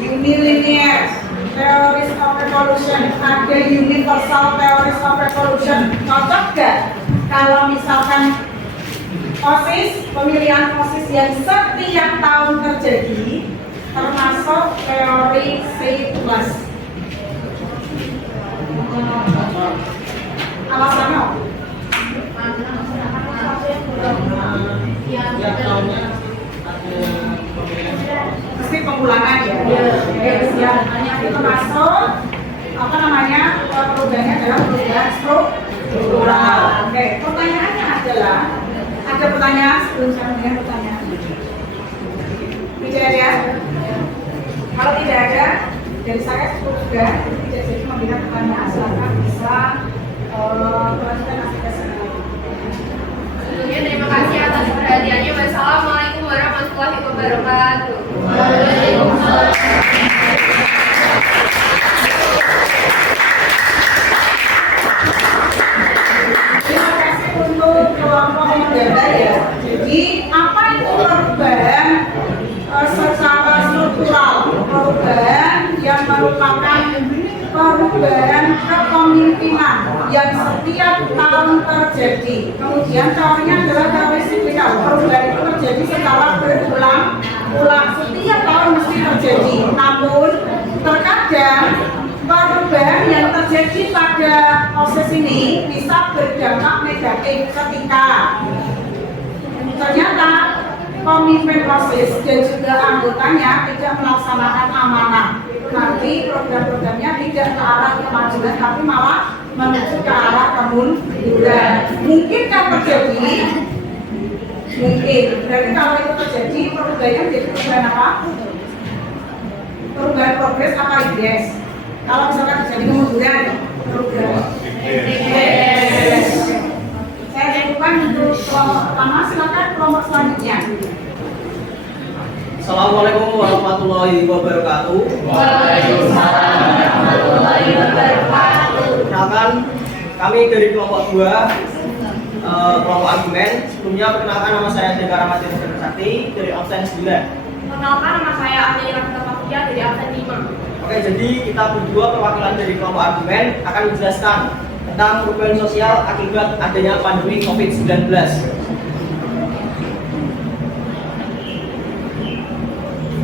unilinear theories of evolution, ada universal theories of evolution. Cocok gak kalau misalkan OSIS, pemilihan OSIS yang setiap tahun terjadi termasuk teori C+. Alasannya mesti pengulangan ya. Itu termasuk apa namanya, perubahannya adalah perubahan struktural. Oke, pertanyaannya adalah, ada pertanyaan sebelum saya mendengar pertanyaan? Tidak ada? Kalau tidak ada, dari saya cukup sudah. Tidak jadi memberikan pertanyaan, silakan bisa melanjutkan aplikasi. Sebelumnya terima kasih atas perhatiannya. Wassalamualaikum warahmatullahi wabarakatuh. Waalaikumsalam. Terima kasih untuk kelompok menggambar ya. Jadi apa itu perubahan secara struktural? Perubahan yang merupakan perubahan kepemimpinan yang setiap tahun terjadi. Kemudian teorinya adalah teori siklikal. Perubahan itu terjadi secara berulang-ulang, setiap tahun mesti terjadi. Namun terkadang perubahan yang terjadi pada proses ini bisa berdampak negatif ketika ternyata pemimpin OSIS dan juga anggotanya tidak melaksanakan amanah. Nanti program-programnya tidak ke arah kemajuan, tapi malah menuju ke arah kemunduran. Mungkin kan terjadi? Mungkin. Berarti kalau itu terjadi, perubahannya menjadi perubahan apa? Perubahan progres apa yes? Kalau misalkan terjadi kemunduran, perubahan. Yes. Saya lakukan untuk kelompok pertama, silakan kelompok selanjutnya. Assalamualaikum warahmatullahi wabarakatuh. Waalaikumsalam warahmatullahi wabarakatuh. Perkenalkan, kami dari kelompok 2, kelompok argumen. Sebelumnya perkenalkan, nama saya Deka Ramadhan Sakti dari absen 9. Perkenalkan, nama saya Amelia Rahmatullah dari absen 5. Oke, jadi kita berdua perwakilan dari kelompok argumen akan menjelaskan tentang perubahan sosial akibat adanya pandemi COVID-19.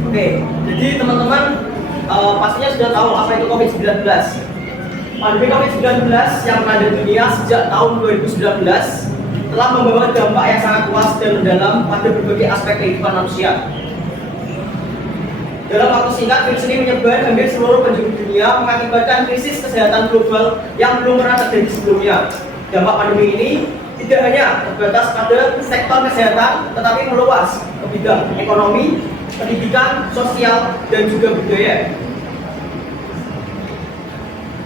Oke, jadi teman-teman pastinya sudah tahu apa itu COVID-19. Pandemi COVID-19 yang melanda dunia sejak tahun 2019 telah membawa dampak yang sangat luas dan mendalam pada berbagai aspek kehidupan manusia. Dalam waktu singkat, virus ini menyebar hampir seluruh penjuru dunia, mengakibatkan krisis kesehatan global yang belum pernah terjadi sebelumnya. Dampak pandemi ini tidak hanya terbatas pada sektor kesehatan, tetapi meluas ke bidang ekonomi, pendidikan, sosial, dan juga budaya.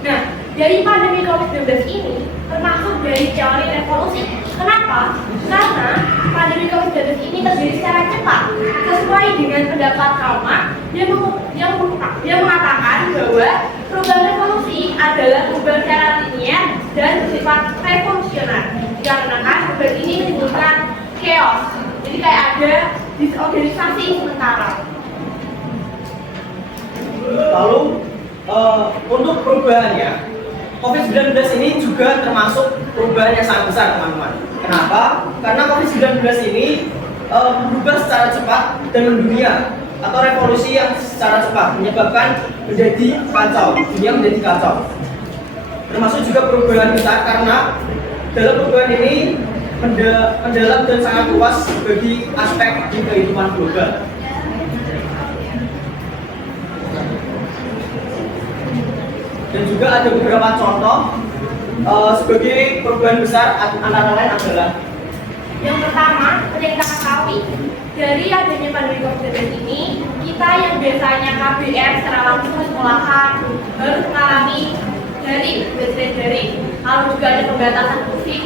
Nah, dari pandemi COVID-19 ini termasuk dari teori revolusi. Kenapa? Karena pandemi COVID-19 ini terjadi secara cepat, sesuai dengan pendapat Karl Marx yang mengatakan bahwa perubahan revolusi adalah perubahan secara linear dan bersifat revolusioner. Dikarenakan perubahan ini menimbulkan chaos. Jadi kayak ada disorganisasi sementara. Lalu untuk perubahannya, COVID-19 ini juga termasuk perubahan yang sangat besar, teman-teman. Kenapa? Karena COVID-19 ini berubah secara cepat dan mendunia, atau revolusi yang secara cepat menyebabkan menjadi kacau, dunia menjadi kacau. Termasuk juga perubahan besar karena dalam perubahan ini mendalam dan sangat luas bagi aspek di kehidupan global. Dan juga ada beberapa contoh sebagai perubahan besar antara lain adalah yang pertama, seperti yang kita ketahui, dari adanya pandemi COVID-19 ini, kita yang biasanya KBM secara langsung di sekolahan harus mengalami daring. Lalu juga ada pembatasan kursi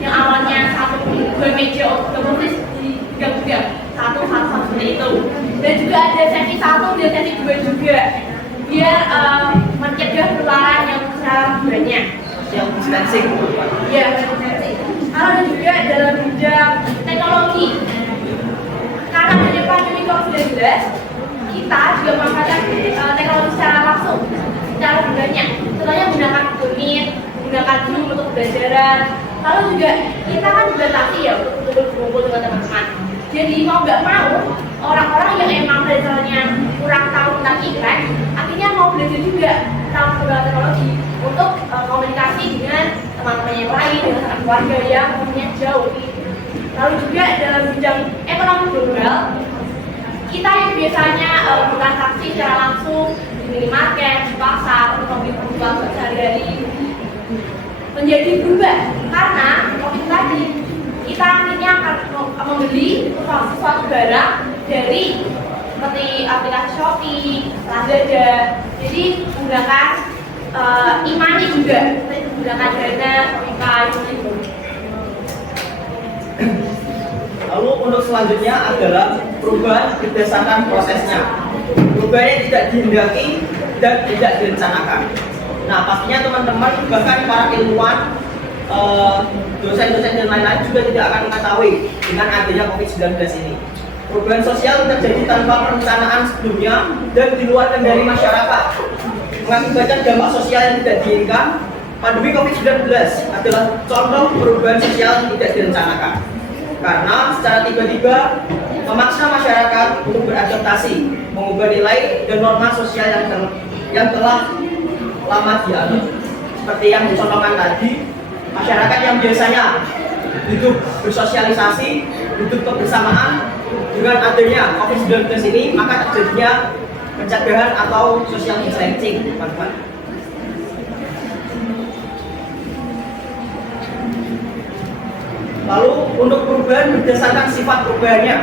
yang awalnya 1-2 meja untuk kursi juga 1 seperti itu. Dan juga ada sesi 1 dan sesi 2 juga, biar mencegah penularan yang secara banyak. yang distancing. Ya, distancing. Lalu ada juga dalam bidang teknologi. Karena adanya pandemi COVID-19, kita juga menggunakan teknologi secara langsung, secara banyak. Contohnya menggunakan Meet, menggunakan Zoom untuk pembelajaran. Lalu juga kita kan dibatasi ya untuk berkumpul dengan teman-teman. Jadi mau nggak mau, orang-orang yang emang dasarnya kurang tahu tentang internet, akhirnya mau belajar juga tentang penggunaan teknologi untuk komunikasi dengan teman-teman yang lain, dengan sanak keluarga yang umumnya jauh. Lalu juga dalam bidang ekonomi global, kita yang biasanya bertransaksi secara langsung di minimarket, di pasar, untuk kebutuhan sehari-hari menjadi berubah karena COVID tadi. Kita akhirnya akan membeli sesuatu barang dari seperti aplikasi Shopee, Lazada. Jadi menggunakan e-money juga, menggunakan Dana, Shopify, gitu. Lalu untuk selanjutnya adalah perubahan berdasarkan prosesnya. Perubahan yang tidak dihendaki dan tidak direncanakan. Nah, pastinya teman-teman bahkan para ilmuwan, dosen-dosen dan lain-lain juga tidak akan mengetahui dengan adanya COVID-19 ini. Perubahan sosial terjadi tanpa perencanaan sebelumnya dan di luar kendali masyarakat. Mengakibatkan dampak sosial yang tidak diinginkan, pandemi COVID-19 adalah contoh perubahan sosial yang tidak direncanakan. Karena secara tiba-tiba memaksa masyarakat untuk beradaptasi, mengubah nilai dan norma sosial yang telah lama dianut. Seperti yang dicontohkan tadi, masyarakat yang biasanya hidup bersosialisasi, hidup kebersamaan, dengan adanya COVID-19 ini maka terjadinya pencegahan atau social distancing, teman-teman. Lalu untuk perubahan berdasarkan sifat perubahannya.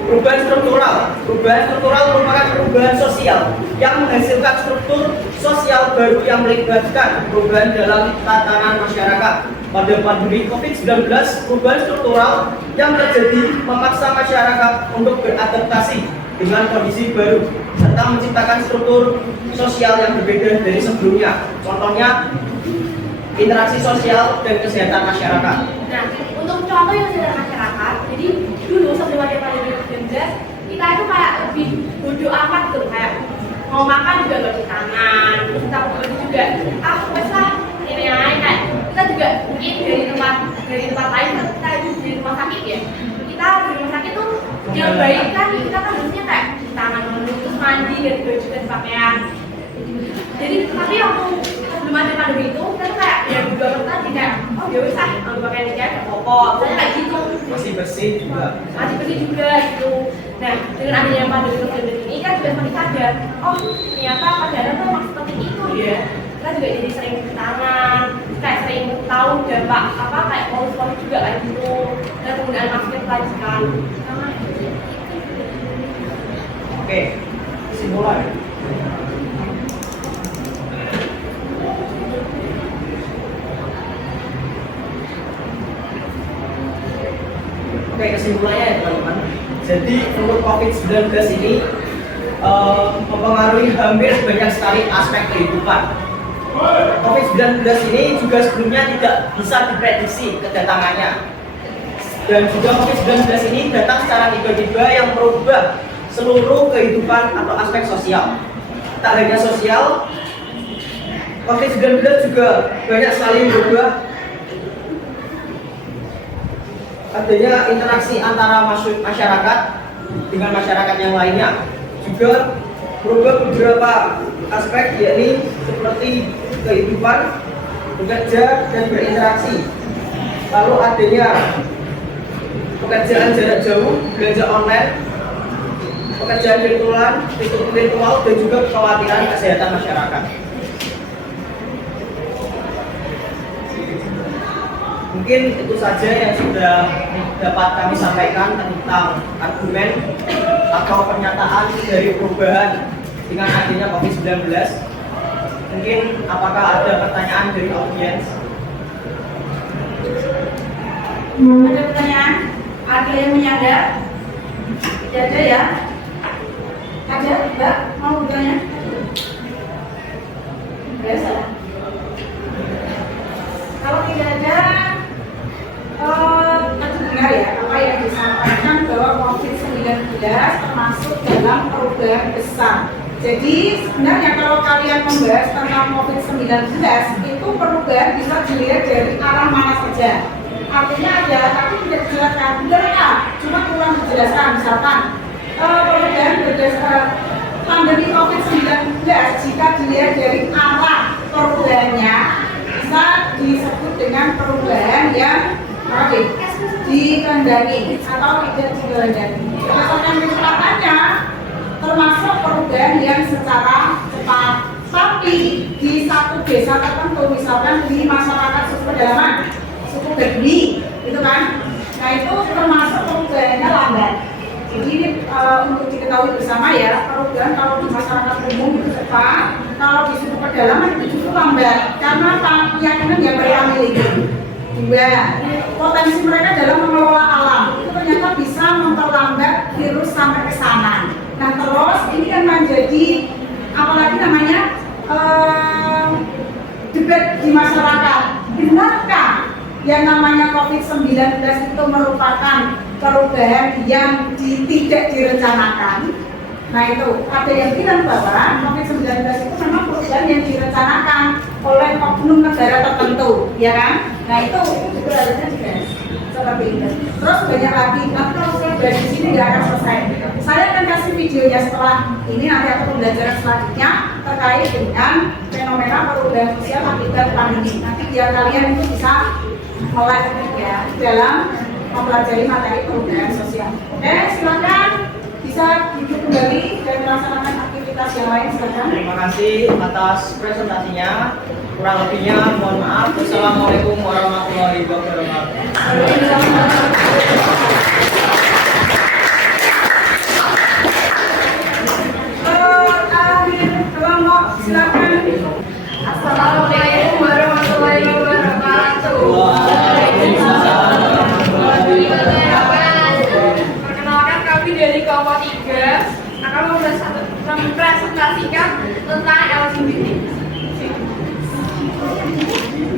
Perubahan struktural merupakan perubahan sosial yang menghasilkan struktur sosial baru yang melibatkan perubahan dalam tatanan masyarakat. Pada pandemi COVID-19, perubahan struktural yang terjadi memaksa masyarakat untuk beradaptasi dengan kondisi baru serta menciptakan struktur sosial yang berbeda dari sebelumnya. Contohnya interaksi sosial dan kesehatan masyarakat. Nah, untuk contoh yang dari masyarakat, jadi dulu sebelum ada pandemi COVID-19, kita itu kayak lebih bodo amat tuh, kayak mau makan juga nggak cuci tangan, terus kita pergi juga, wes lah, ini yang lain kayak kita juga mungkin dari tempat lain, kita itu di rumah sakit ya, kita di rumah sakit tuh yang baik kan, kita kan harusnya kayak cuci tangan dulu, terus mandi, ganti baju dan pakaian. Jadi tapi waktu sebelum ada pandemi itu kita tuh kayak ya juga tadi kayak ya wes lah ambil pakaian ini kayak popok, misalnya kayak gitu. Masih bersih juga gitu. Nah, dengan adanya pandemi COVID-19 ini kan juga semakin sadar, ternyata pacaran tuh emang seperti itu ya. Kita juga jadi sering cuci tangan, kayak sering tahu dampak kayak polusi juga kayak gitu, dan penggunaan masker kelanjutan. Oke, kesimpulan. Oke, kesimpulannya ya teman-teman. Jadi untuk COVID-19 ini mempengaruhi hampir banyak sekali aspek kehidupan. COVID-19 ini juga sebelumnya tidak bisa diprediksi kedatangannya. Dan juga COVID-19 ini datang secara tiba-tiba yang merubah seluruh kehidupan atau aspek sosial. Tak hanya sosial, COVID-19 juga banyak sekali merubah adanya interaksi antara masyarakat dengan masyarakat yang lainnya, juga merubah beberapa aspek, yakni seperti kehidupan, bekerja, dan berinteraksi. Lalu adanya pekerjaan jarak jauh, belanja online, pekerjaan virtual, dan juga kekhawatiran kesehatan masyarakat. Mungkin itu saja yang sudah dapat kami sampaikan tentang argumen atau pernyataan dari perubahan dengan adanya COVID-19. Mungkin apakah ada pertanyaan dari audiens? Ada pertanyaan? Ada yang menyadar? Tidak ada ya? Ada, Mbak? Mau bertanya? Biasa. Kalau tidak ada, tentu benar ya apa yang disampaikan bahwa COVID-19 termasuk dalam perubahan besar. Jadi sebenarnya kalau kalian membahas tentang COVID-19 itu perubahan bisa dilihat dari arah mana saja. Artinya ada, tapi tidak dijelaskan. Dari A, cuma kurang dijelaskan. Misalkan perubahan berdasarkan pandemi COVID-19 jika dilihat dari arah perubahannya bisa disebut dengan perubahan yang dikehendaki atau tidak dikehendaki. Berdasarkan kecepatannya termasuk perubahan yang secara cepat. Tapi di satu desa tertentu, misalkan di masyarakat suku pedalaman, suku Bedui, gitu kan? Nah itu termasuk perubahannya lambat. Jadi ini untuk diketahui bersama ya, perubahan kalau di masyarakat umum itu cepat, kalau di suku pedalaman itu justru lambat. Karena apa? Keyakinan yang mereka miliki. Dua, potensi mereka dalam mengelola alam itu ternyata bisa memperlambat virus sampai ke sana. Nah terus ini kan menjadi apalagi namanya debat di masyarakat. Benarkah yang namanya COVID-19 itu merupakan perubahan yang tidak direncanakan? Nah itu ada yang bilang bahwa COVID-19 itu memang perubahan yang direncanakan oleh oknum negara tertentu, ya kan? Nah itu juga harusnya dibahas seperti itu. Terus banyak lagi, tapi kalau saya bahas di sini nggak akan selesai. Saya akan kasih videonya setelah ini, nanti aku pembelajaran selanjutnya terkait dengan fenomena perubahan sosial akibat pandemi. Nanti biar kalian itu bisa melek ya dalam mempelajari materi perubahan sosial. Oke, silakan bisa duduk kembali dan melaksanakan aktivitas yang lain. Silakan. Terima kasih atas presentasinya. Kurang lebihnya mohon maaf. Wassalamualaikum warahmatullahi wabarakatuh. Silakan. Assalamualaikum warahmatullahi wabarakatuh. Perkenalkan kami dari kelompok 3 akan mempresentasikan tentang LGBT.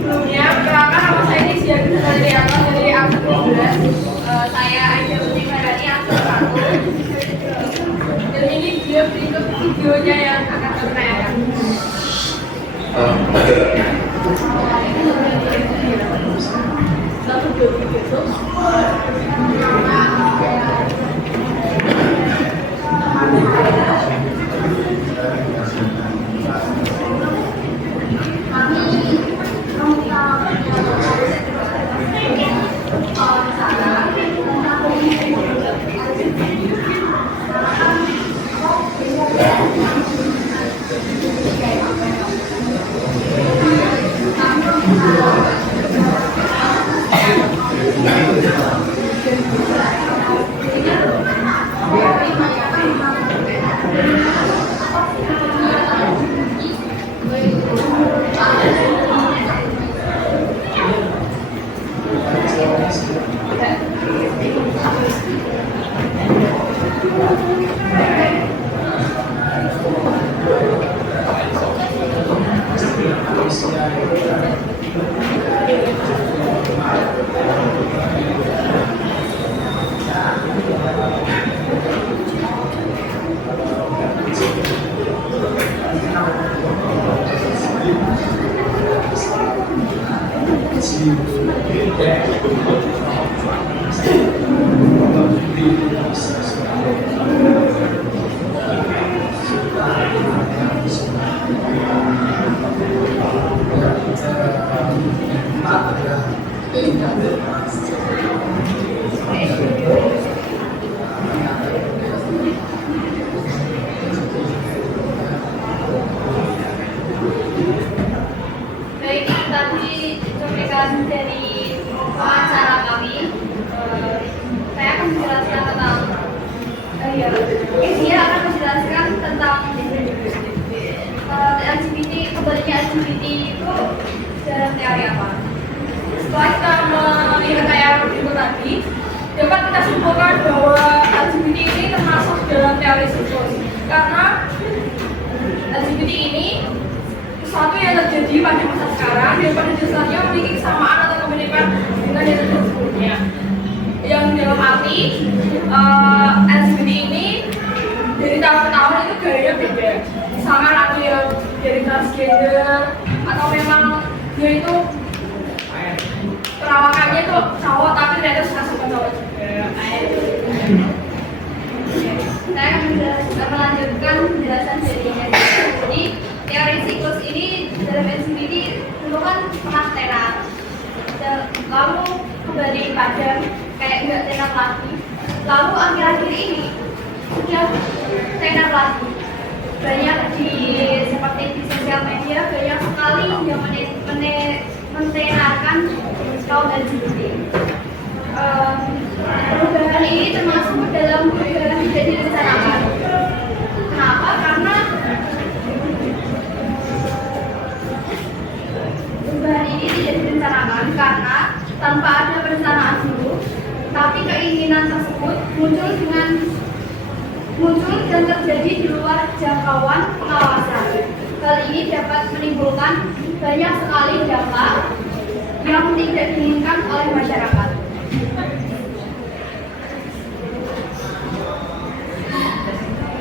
Sebelumnya, perkenalkan nama saya Nisya dari angkatan 12. Saya Aisyah Putri Madani angkatan 1. Dan ini dia berikut videonya yang akan saya pertanyakan. Thank you. dari pengacara kami, saya akan menjelaskan tentang dia akan menjelaskan tentang LGBT, kembalinya LGBT itu dalam teori apa. Setelah kita melihat kayak berikut tadi, dapat kita simpulkan bahwa LGBT ini termasuk dalam teori siklus, karena LGBT ini sesuatu yang terjadi pada masa sekarang dan pada dasarnya memiliki kesamaan atau kemiripan dengan yang sebelumnya. Yang dalam arti LGBT ini dari tahun ke tahun itu gayanya beda. Misalkan ada yang dari transgender atau memang dia itu perawakannya itu cowok tapi ternyata suka cowok juga. Saya akan melanjutkan penjelasan jadinya. Jadi teori siklus ini dalam LGBT dulu kan pernah tenar, lalu kembali padam kayak nggak tenar lagi, lalu akhir-akhir ini sudah tenar lagi. Banyak seperti di sosial media banyak sekali yang mentenarkan kaum LGBT. Perubahan ini termasuk dalam perubahan tidak direncanakan. Kenapa? Karena perubahan ini tidak direncanakan karena tanpa ada perencanaan dulu, tapi keinginan tersebut muncul dan terjadi di luar jangkauan pengawasan. Hal ini dapat menimbulkan banyak sekali dampak yang tidak diinginkan oleh masyarakat.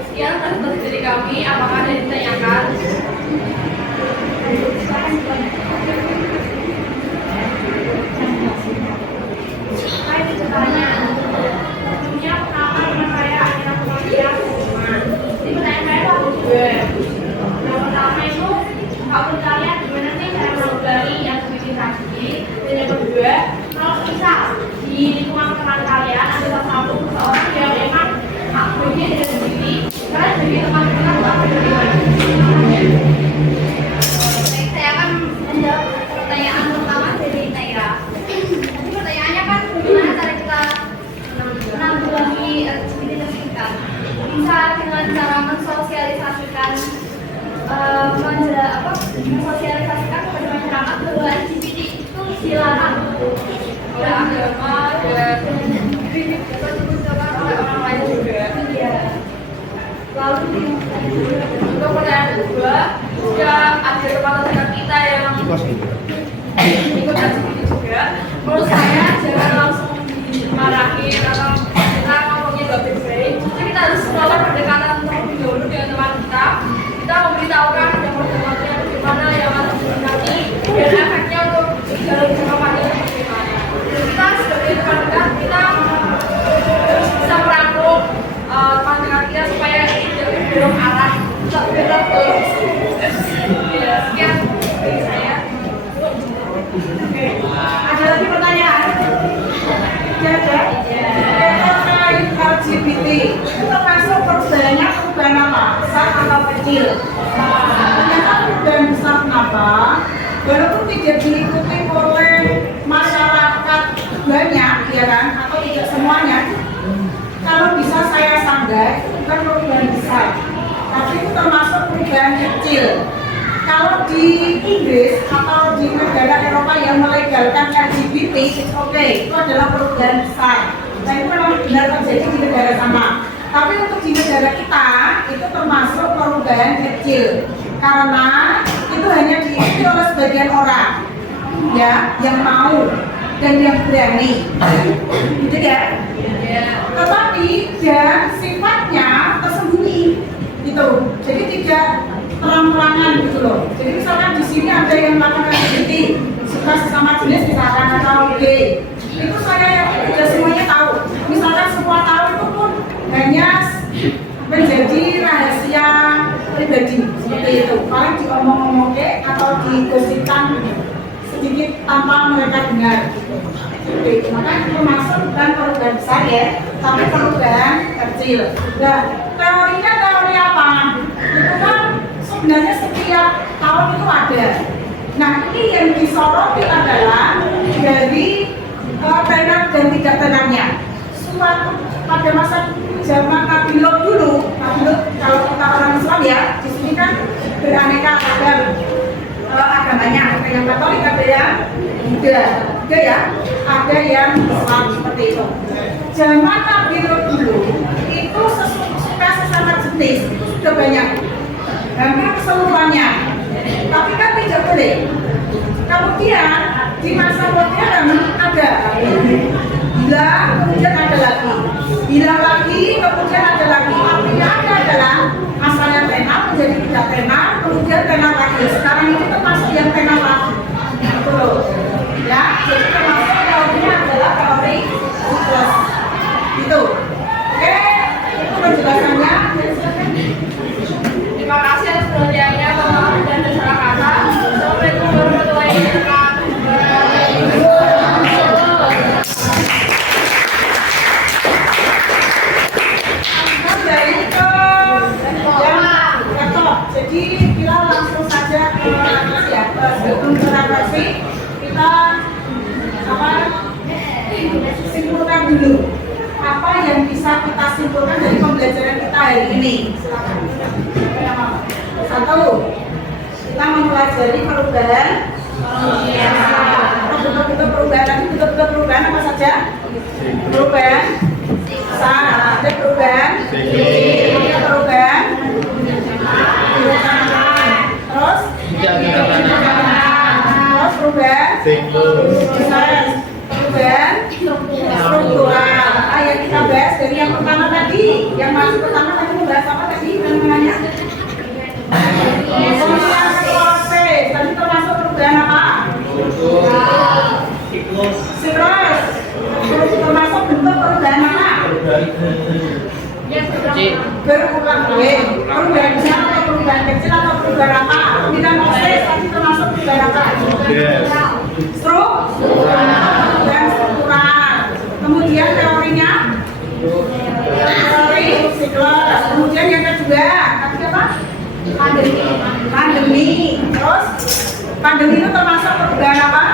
Sekian pendapat dari kami, apakah ada yang ditanyakan? Saya ditanya, sebelumnya pertama saya ada kuliah jadi pertanyaan saya itu juga. Yang pertama itu, kalau kalian gimana sih cara menggabungkan yang komunikasi? Dan yang kedua, kalau misal di lingkungan teman kalian ada salah satu seseorang yang memang aktornya tidak sendiri, kalian jadi teman-teman apa dari mana? Saya akan menjawab pertanyaan pertama dari Naira. Tadi pertanyaannya kan bagaimana cara kita menanggulangi LGBT tersebut? Bisa dengan cara mensosialisasikan mensosialisasikan kepada masyarakat bahwa LGBT itu dilarang oleh agama dan oleh orang lain juga. Lalu untuk pertanyaan kedua, jika ada teman-teman kita yang ikut LGBT juga, menurut saya jangan langsung dimarahin atau kita ngomongnya gak baik-baik. Kita harus melakukan pendekatan terlebih dahulu dengan teman kita. Kita memberitahukan yang pertemuannya bagaimana, yang harus diminati, dan efeknya untuk dalam jangka panjang bagaimana. Dan kita sebagai teman dekat, kita harus bisa merangkul teman dekat kita supaya tidak berbelok arah, tidak berbelok terus. Sekian dari saya. Ada lagi pertanyaan? Ada? Terkait LGBT itu termasuk perubahannya perubahan apa? Besar atau kecil? Ternyata perubahan besar kenapa? Walaupun tidak diikuti oleh masyarakat banyak, ya kan? Atau tidak semuanya. Kalau bisa saya sanggah, itu bukan perubahan besar, tapi itu termasuk perubahan kecil. Kalau di Inggris atau di negara Eropa yang melegalkan LGBT, oke, itu adalah perubahan besar. Nah itu memang benar terjadi di negara sama. Tapi untuk di negara kita, itu termasuk perubahan kecil. Karena itu hanya diikuti oleh sebagian orang, ya, yang mau dan yang berani. Gitu ya. Tetapi dan sifatnya tersembunyi, gitu. Jadi tidak terang-terangan gitu loh. Jadi misalkan di sini ada yang melakukan LGBT, suka sesama jenis misalkan atau gay, itu saya yang tidak semuanya tahu. Misalkan semua tahu itu pun hanya menjadi rahasia pribadi seperti itu. Paling diomong-omongke atau digosipkan sedikit tanpa mereka dengar. Oke, maka itu termasuk bukan perubahan besar ya, tapi perubahan kecil. Nah, teorinya teori apa? Itu kan sebenarnya setiap tahun itu ada. Nah, ini yang disoroti adalah tidak tenangnya. Suatu pada masa zaman Nabi Lot dulu, Nabi Lot kalau kita orang Islam ya, di sini kan beraneka ragam agamanya, ada yang Katolik, ada yang Buddha, ya, ada yang Islam seperti itu. Zaman Nabi Lot dulu itu suka sesama jenis itu sudah banyak, hampir keseluruhannya. Tapi kan tidak boleh. Kemudian di masa modern ada bila, kemudian ada lagi, bila lagi, kemudian ada lagi. Artinya ada adalah asalnya tenar menjadi tidak tenar, kemudian tenar lagi. Sekarang ini termasuk yang tenar lagi. Betul. Ya, jadi termasuk teorinya adalah teori plus. Gitu. Oke, itu penjelasannya. Terima kasih atas perhatiannya Bapak dan masyarakat. Assalamualaikum warahmatullahi wabarakatuh. Dari ke laptop. Jadi kita langsung saja ke ya, sebelum berinteraksi kita simpulkan dulu apa yang bisa kita simpulkan dari pembelajaran kita hari ini. Silakan. Satu, kita mempelajari perubahan. Betul-betul perubahan. Nanti betul-betul perubahan apa saja? Perubahan. Ada perubahan. Ada perubahan. Terus? Terus perubahan. Perubahan struktural. Yang kita bahas dari yang pertama tadi. Yang masuk pertama tadi membahas apa tadi? Namanya? Pemilihan proses. Tadi termasuk perubahan apa? Siklus. Termasuk bentuk perubahan apa? Berulang. Perubahan besar atau perubahan kecil atau perubahan apa? Pemilihan proses tadi termasuk perubahan apa? Dan struktural. Kemudian teorinya? Teori siklus. Kemudian yang kedua, tadi apa? Pandemi. Terus pandemi itu termasuk perubahan apa?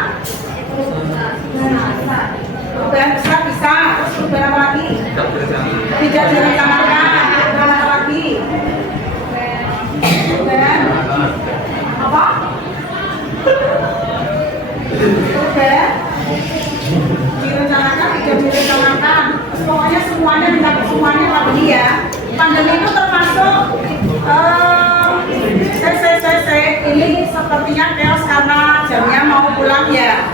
Perubahan besar bisa. Terus perubahan apa lagi? Tidak direncanakan. Perubahan apa lagi? Perubahan apa? Perubahan direncanakan, tidak direncanakan. Pokoknya semuanya pandemi ya. Pandemi itu termasuk ini sepertinya chaos karena jamnya mau pulang ya.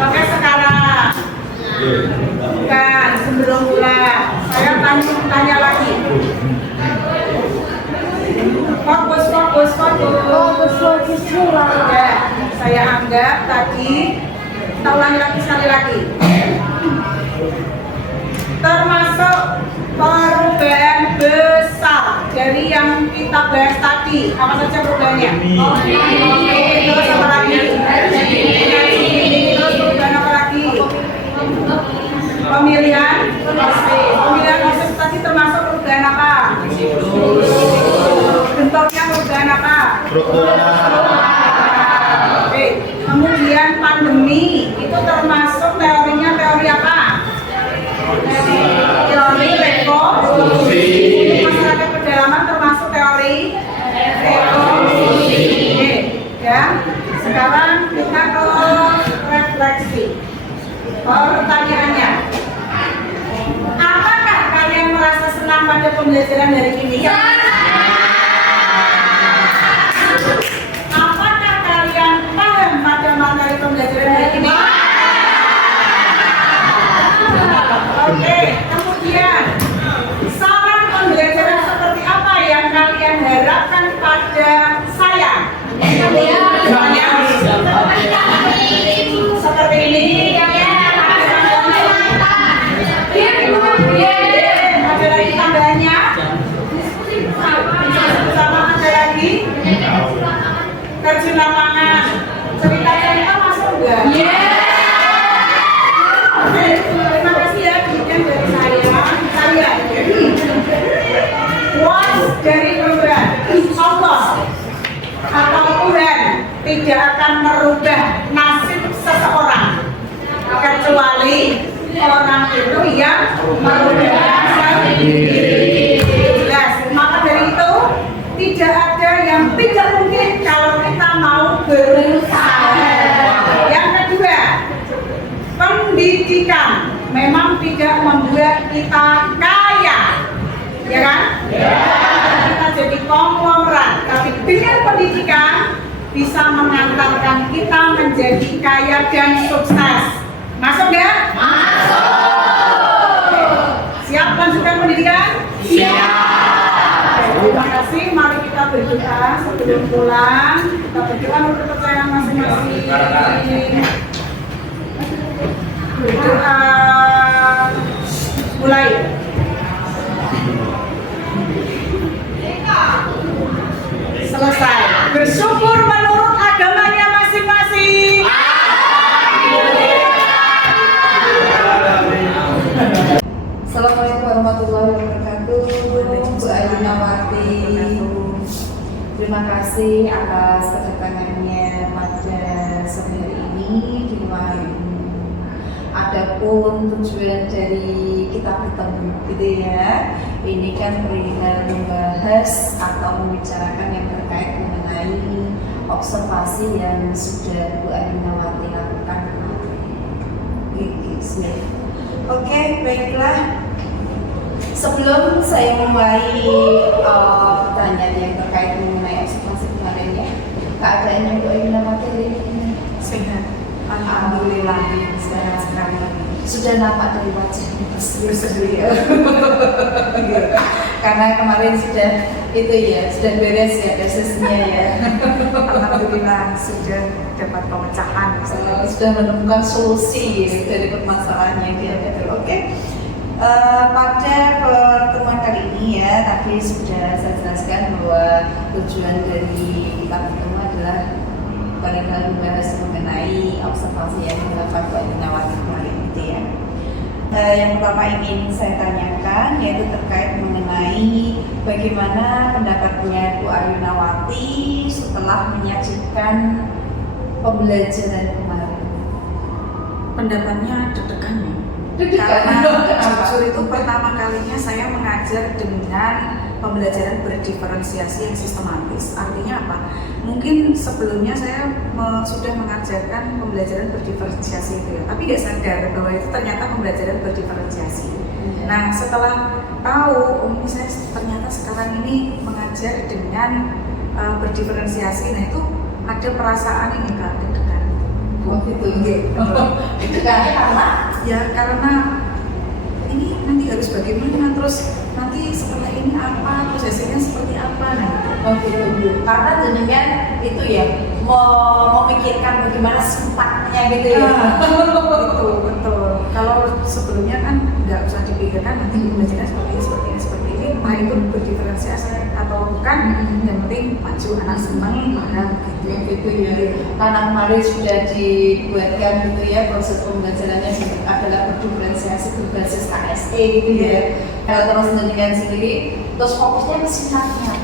Oke, sekarang bukan sebelum pulang. Saya tanya lagi. Fokus. Ya, saya anggap tadi kita ulangi lagi sekali lagi. Termasuk perubahan besar dari yang kita bahas tadi. Apa saja perubahannya? Terus apa lagi? Terus perubahan apa lagi? Pemilihan proses tadi termasuk perubahan apa? Bentuknya perubahan apa? Oke. Kemudian pandemi itu termasuk teorinya teori apa? Teori revolusi. Masyarakat pedalaman termasuk teori revolusi. Ya. Sekarang kita ke refleksi. Pertanyaannya, apakah kalian merasa senang pada pembelajaran hari ini? Apakah kalian paham pada materi pembelajaran hari ini? Oke, kemudian saran pembelajaran seperti apa yang kalian harapkan pada saya? Seperti ini. Ada lagi tambahannya? Sama ada lagi? Terjun lapangan. Cerita-cerita masuk enggak? Oke, terima kasih ya demikian dari saya. Was dari perubahan Allah atau Tuhan tidak akan merubah nasib seseorang kecuali kecuali orang itu yang merugikan sendiri. Jelas. Maka dari itu tidak ada yang tidak mungkin kalau kita mau berusaha. Yang kedua, pendidikan memang tidak membuat kita kaya, ya kan? Kita jadi konglomerat, tapi dengan pendidikan bisa mengantarkan kita menjadi kaya dan sukses. Masuk nggak? Masuk. Siap lanjutkan pendidikan? Siap. Terima kasih. Mari kita berdoa sebelum pulang. Kita berdoa menurut kepercayaan masing-masing. Berdoa. Mulai. Selesai. Bersyukur menurut agamanya masing-masing. Assalamualaikum warahmatullahi wabarakatuh. Bu Ainawati, terima kasih atas kedatangannya pada sore hari ini di luar. Adapun tujuan dari kita bertemu gitu ya, ini kan perihal membahas atau membicarakan yang terkait mengenai observasi yang sudah Bu Ainawati lakukan kemarin. Oke, baiklah. Sebelum saya mulai pertanyaan yang terkait mengenai observasi kemarin ya, keadaannya Bu Ainawati hari ini Sehat. Alhamdulillah, sehat sekali. Sudah nampak dari wajahnya berseri ya. Karena kemarin sudah itu ya, sudah beres ya tesisnya ya. Alhamdulillah sudah dapat pemecahan. Sudah menemukan solusi ya, dari permasalahan yang dihadapi. Oke. Pada pertemuan kali ini ya, tadi sudah saya jelaskan bahwa tujuan dari kita bertemu adalah barangkali membahas mengenai observasi yang dilakukan Bu Ainawati kemarin gitu ya. Yang pertama ingin saya tanyakan yaitu terkait mengenai bagaimana pendapatnya Bu Ainawati setelah menyaksikan pembelajaran kemarin. Pendapatnya deg-degan ya. Karena jujur itu pertama kalinya saya mengajar dengan pembelajaran berdiferensiasi yang sistematis. Artinya apa? Mungkin sebelumnya saya sudah mengajarkan pembelajaran berdiferensiasi itu ya, tapi nggak sadar bahwa itu ternyata pembelajaran berdiferensiasi. Nah, setelah tahu, ini saya ternyata sekarang ini mengajar dengan berdiferensiasi, nah itu ada perasaan ini Kak, deg-degan. Oh gitu, deg-degannya karena? Ya karena ini nanti harus bagaimana, terus nanti setelah ini apa, terus hasilnya seperti apa, nah oh gitu. Karena jenengan itu ya memikirkan bagaimana sifatnya gitu ya. Betul. Kalau sebelumnya kan nggak usah dipikirkan nanti pembelajaran seperti ini, entah itu berdiferensiasi atau bukan, yang penting maju, anak senang, paham gitu ya. Karena kemarin sudah dibuatkan gitu ya, proses pembelajarannya adalah berdiferensiasi berbasis KSE gitu ya. Terus dengan sendiri, terus fokusnya ke sifatnya.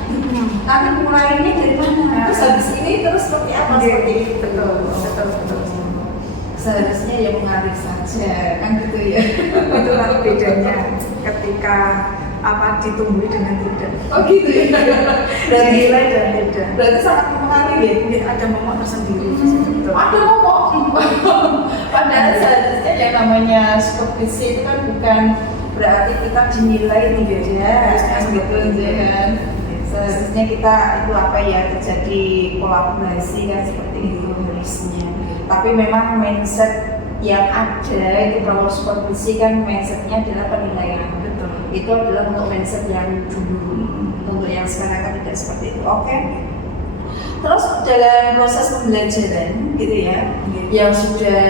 Nanti mulainya dari mana? Terus habis ini terus seperti apa? Seperti itu. Betul. Seharusnya ya mengalir saja, kan gitu ya. Itulah bedanya ketika ditumbuhi dengan tidak. Oh gitu ya. Dari nilai dan tidak. Berarti sangat mengalir ya. Ada momok tersendiri. Ada momok. Padahal seharusnya yang namanya supervisi itu kan bukan berarti kita dinilai tidak ya. Harusnya gitu aja kan. Seharusnya kita itu terjadi kolaborasi kan seperti itu harusnya. Tapi memang mindset yang ada itu kalau supervisi kan mindsetnya adalah penilaian. Betul. Itu adalah untuk mindset yang dulu. Untuk yang sekarang kan tidak seperti itu. Oke. Terus dalam proses pembelajaran gitu ya, yang sudah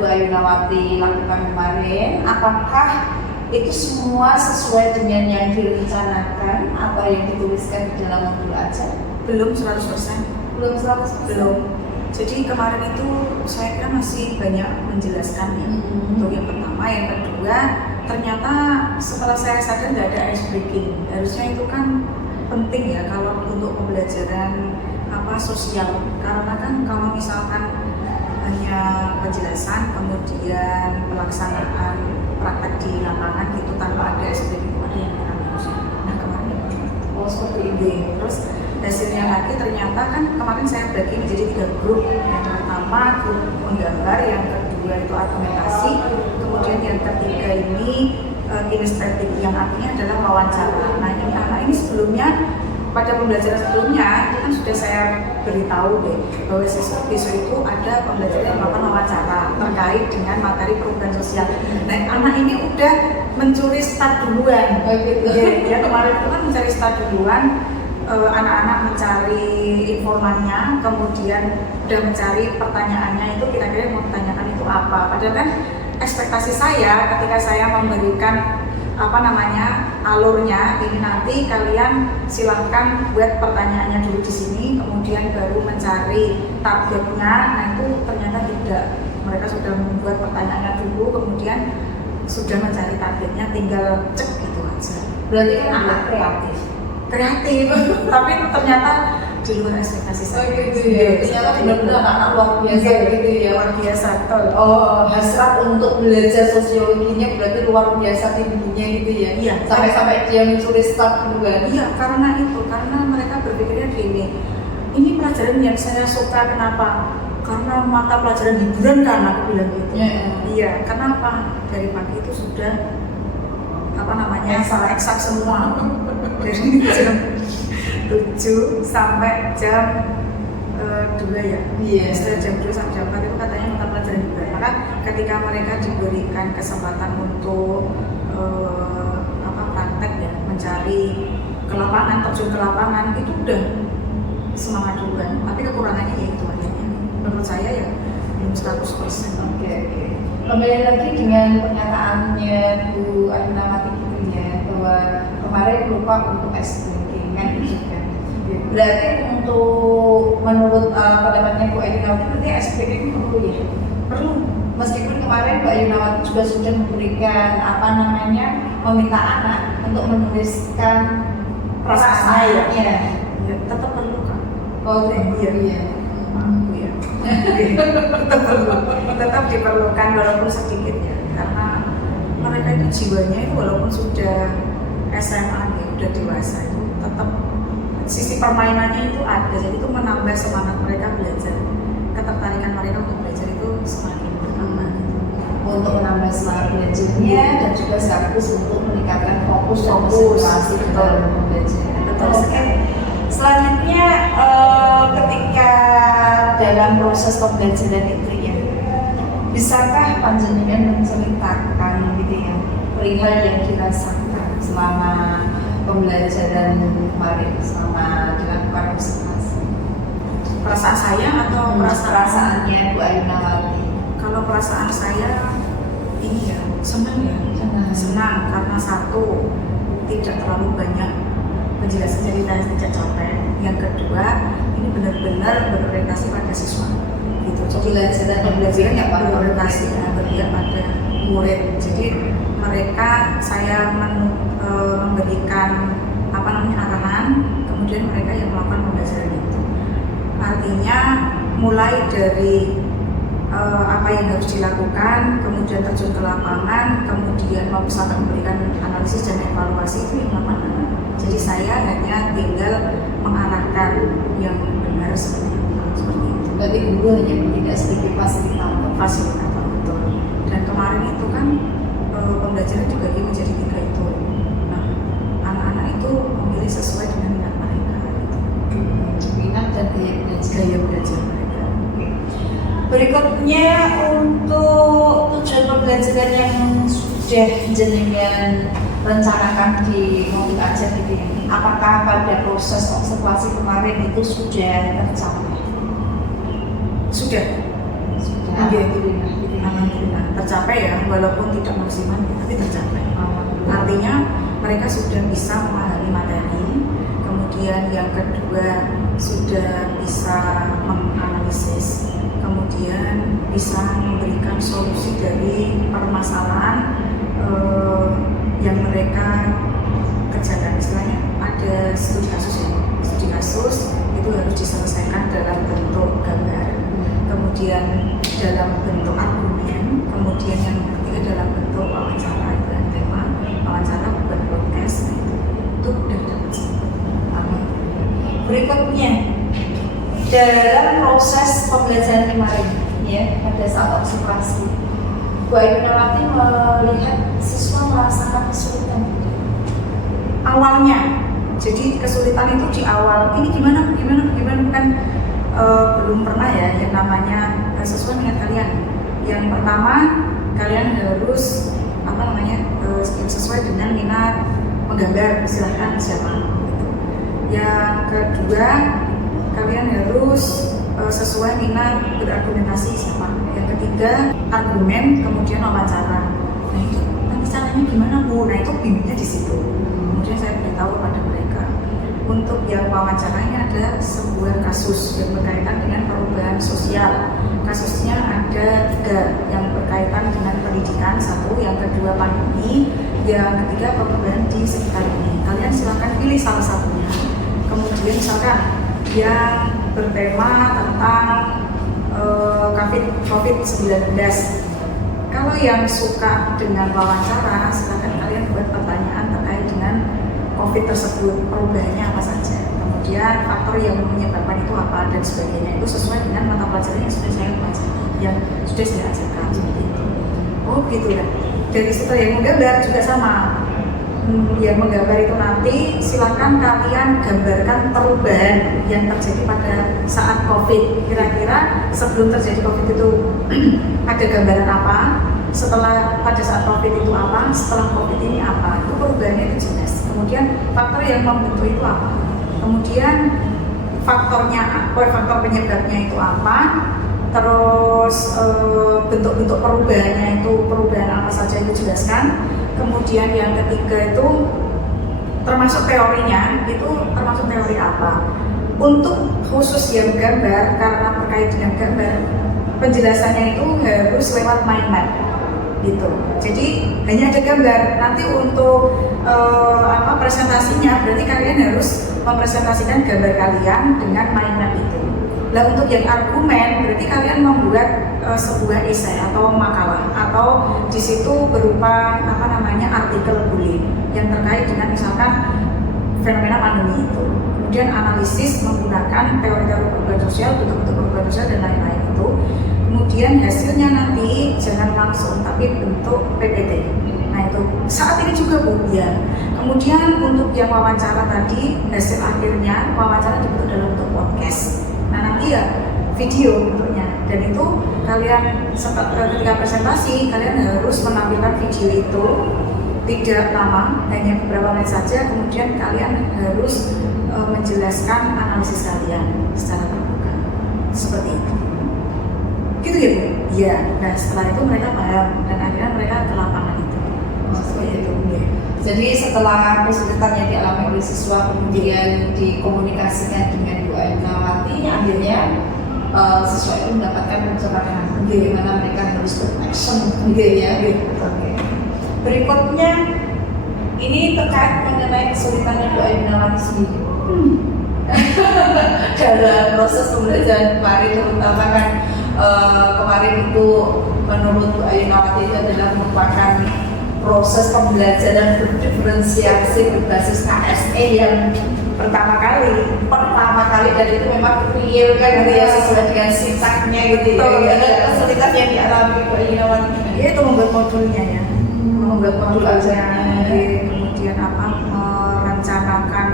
Bu Ainawati lakukan kemarin, apakah itu semua sesuai dengan yang direncanakan atau yang dituliskan di dalam modul ajar? Belum 100%. Belum 100%. Belum. Jadi kemarin itu saya kira masih banyak menjelaskan ya. Untuk yang pertama, yang kedua, ternyata setelah saya sadar nggak ada ice breaking. Harusnya itu kan penting ya kalau untuk pembelajaran sosial. Karena kan kalau misalkan hanya penjelasan, kemudian pelaksanaan praktek di lapangan gitu tanpa ada SPP itu ada yang kurang bagus. Nah kemarin seperti ini. Terus hasilnya lagi ternyata kan kemarin saya bagi menjadi 3 grup. Yang pertama grup menggambar, yang kedua itu argumentasi, kemudian yang ketiga ini kinestetik, yang artinya adalah wawancara. Nah ini anak ini sebelumnya pada pembelajaran sebelumnya itu kan sudah saya beritahu deh bahwa siswa itu ada pembelajaran yang melakukan wawancara terkait dengan materi perubahan sosial. Nah anak ini udah mencuri start duluan. Ya kemarin itu kan mencari start duluan. Anak-anak mencari informannya, kemudian udah mencari pertanyaannya itu kira-kira mau ditanyakan itu apa. Padahal kan ekspektasi saya ketika saya memberikan alurnya ini, nanti kalian silahkan buat pertanyaannya dulu di sini, kemudian baru mencari targetnya. Nah itu ternyata tidak, mereka sudah membuat pertanyaannya dulu, kemudian sudah mencari targetnya, tinggal cek gitu aja. Berarti kan anak kreatif, tapi ternyata di luar ekspektasi saya. Oh gitu ya. Ternyata benar-benar anak luar biasa gitu ya. Luar biasa, betul. Oh, hasrat untuk belajar sosiologinya berarti luar biasa tingginya gitu ya. Iya. Sampai dia mencuri start duluan. Iya, karena mereka berpikirnya gini. Ini pelajaran yang saya suka, kenapa? Karena mata pelajaran hiburan kan, aku bilang gitu. Iya, kenapa? Dari pagi itu sudah salah eksak semua. Dari jam 7 sampai jam 2 ya. Iya. Setelah jam 2 sampai jam 4 itu katanya mata pelajaran hiburan. Maka ketika mereka diberikan kesempatan untuk praktek ya, mencari ke lapangan, terjun ke lapangan, itu udah semangat duluan. Tapi kekurangannya ya itu akhirnya. Menurut saya ya belum 100%. Oke. Kembali lagi dengan pernyataannya Bu Ainawati ya, bahwa kemarin lupa untuk SPP kan gitu kan. Berarti untuk menurut pendapatnya Bu Ainawati berarti SPP itu perlu ya? Perlu. Meskipun kemarin Bu Ainawati juga sudah memberikan meminta anak untuk menuliskan perasaannya. Ya, tetap perlu kan. Oh iya. Tetap diperlukan walaupun sedikit ya, karena mereka itu jiwanya itu walaupun sudah SMA ya, udah dewasa itu tetap sisi permainannya itu ada, jadi itu menambah semangat mereka belajar, ketertarikan mereka untuk belajar itu semakin bertambah. Untuk menambah semangat belajarnya dan juga sekaligus untuk meningkatkan fokus dan konsentrasi dalam belajar. Betul sekali. Selanjutnya ketika dalam proses pembelajaran itu ya, bisakah panjenengan menceritakan gitu ya perihal yang dirasakan selama pembelajaran kemarin, selama dilakukan observasi? Perasaan saya atau perasaannya Bu Ainawati? Kalau perasaan saya ini ya senang senang karena satu, tidak terlalu banyak penjelasan cerita yang tidak capek. Yang kedua, ini benar-benar berorientasi pada siswa gitu. Pembelajaran yang berorientasi pada murid. Jadi saya memberikan arahan, kemudian mereka yang melakukan pembelajaran itu. Artinya mulai dari apa yang harus dilakukan, kemudian terjun ke lapangan, kemudian memberikan analisis dan evaluasi, itu yang melakukan anak. Jadi saya hanya tinggal mengarahkan yang benar seperti itu. Berarti guru hanya tidak sedikit fasilitator betul. Dan kemarin itu kan pembelajaran juga menjadi 3 itu. Nah, anak-anak itu memilih sesuai dengan minat mereka. Minat dan gaya belajar mereka. Berikutnya untuk tujuan pembelajaran yang sudah jenengan rencanakan di Mobil Ajar ini, apakah pada proses observasi kemarin itu sudah tercapai? Sudah. Alhamdulillah tercapai ya, walaupun tidak maksimal tapi tercapai. Artinya mereka sudah bisa memahami materi, kemudian yang kedua sudah bisa menganalisis, kemudian bisa memberikan solusi dari permasalahan yang mereka kerjakan. Istilahnya ada studi kasus ya, studi kasus itu harus diselesaikan dalam bentuk gambar, kemudian kemudian dalam bentuk argumen, kemudian yang ketiga dalam bentuk wawancara dan tema wawancara bukan podcast. Itu udah dapat satu. Berikutnya dalam proses pembelajaran kemarin ya pada saat observasi, Bu Ainawati melihat siswa merasakan kesulitan Awalnya, jadi kesulitan itu di awal. Ini gimana kan belum pernah ya yang namanya sesuai dengan kalian. Yang pertama kalian harus sesuai dengan minat menggambar, silahkan siapa. Yang kedua kalian harus sesuai minat berargumentasi siapa. Yang ketiga argumen, kemudian wawancara. Nah itu nanti caranya gimana Bu? Nah itu bimbingnya di situ. Kemudian saya beritahu pada mereka untuk yang wawancaranya ada sebuah kasus yang berkaitan dengan perubahan sosial. Kasusnya ada 3, yang berkaitan dengan pendidikan 1, yang kedua pandemi, yang ketiga perubahan di sekitar ini. Kalian silakan pilih salah satunya. Kemudian misalkan yang bertema tentang COVID-19. Kalau yang suka dengan wawancara, silakan kalian buat pertanyaan terkait dengan COVID tersebut, perubahannya apa saja, kemudian faktor yang menyebabkan itu apa dan sebagainya. Itu sesuai dengan mata pelajaran yang sudah saya pelajari, yang sudah saya ajarkan seperti itu. Oh gitu ya. Dari situ yang menggambar juga sama. Yang menggambar itu nanti silakan kalian gambarkan perubahan yang terjadi pada saat COVID. Kira-kira sebelum terjadi COVID itu ada gambaran apa? Setelah pada saat COVID itu apa? Setelah COVID ini apa? Itu perubahannya itu jelas. Kemudian faktor yang membentuk itu apa? Kemudian faktornya apa? Faktor penyebabnya itu apa? Terus bentuk-bentuk perubahannya itu perubahan apa saja itu jelaskan. Kemudian yang ketiga itu termasuk teorinya, itu termasuk teori apa. Untuk khusus yang gambar, karena terkait dengan gambar, penjelasannya itu harus lewat mind map gitu. Jadi hanya ada gambar. Nanti untuk presentasinya berarti kalian harus mempresentasikan gambar kalian dengan mind map itu. Nah untuk yang argumen berarti kalian membuat sebuah esai atau makalah atau di situ berupa artikel bullying yang terkait dengan misalkan fenomena pandemi itu. Kemudian analisis menggunakan teori-teori perubahan sosial, bentuk-bentuk perubahan sosial dan lain-lain itu. Kemudian hasilnya nanti jangan langsung tapi bentuk PPT. Nah itu saat ini juga Bu ya. Kemudian untuk yang wawancara tadi hasil akhirnya wawancara dibentuk dalam bentuk podcast. Nah nanti ya video bentuknya, dan itu kalian ketika presentasi kalian harus menampilkan video itu tidak lama, hanya beberapa menit saja. Kemudian kalian harus menjelaskan analisis kalian secara terbuka seperti itu. Gitu ya Bu? Iya. Nah setelah itu mereka paham dan akhirnya mereka ke lapangan itu. Seperti itu ya. Jadi setelah kesulitan yang dialami oleh siswa kemudian dikomunikasikan dengan Bu Ainawati, akhirnya siswa itu mendapatkan pencerahan bagaimana mereka harus beraction ya. Okay. Berikutnya ini terkait mengenai kesulitannya Bu Ainawati sendiri dalam proses pembelajaran kemarin, terutama kan kemarin itu menurut Bu Ainawati itu adalah merupakan proses pembelajaran berdiferensiasi berbasis KSE yang pertama kali dan itu memang real kan gitu ya, sesuai dengan sintaknya gitu ya. Kesulitan yang dialami Bu Ainawati itu membuat modulnya ya, membuat modul ajaranya, kemudian merencanakan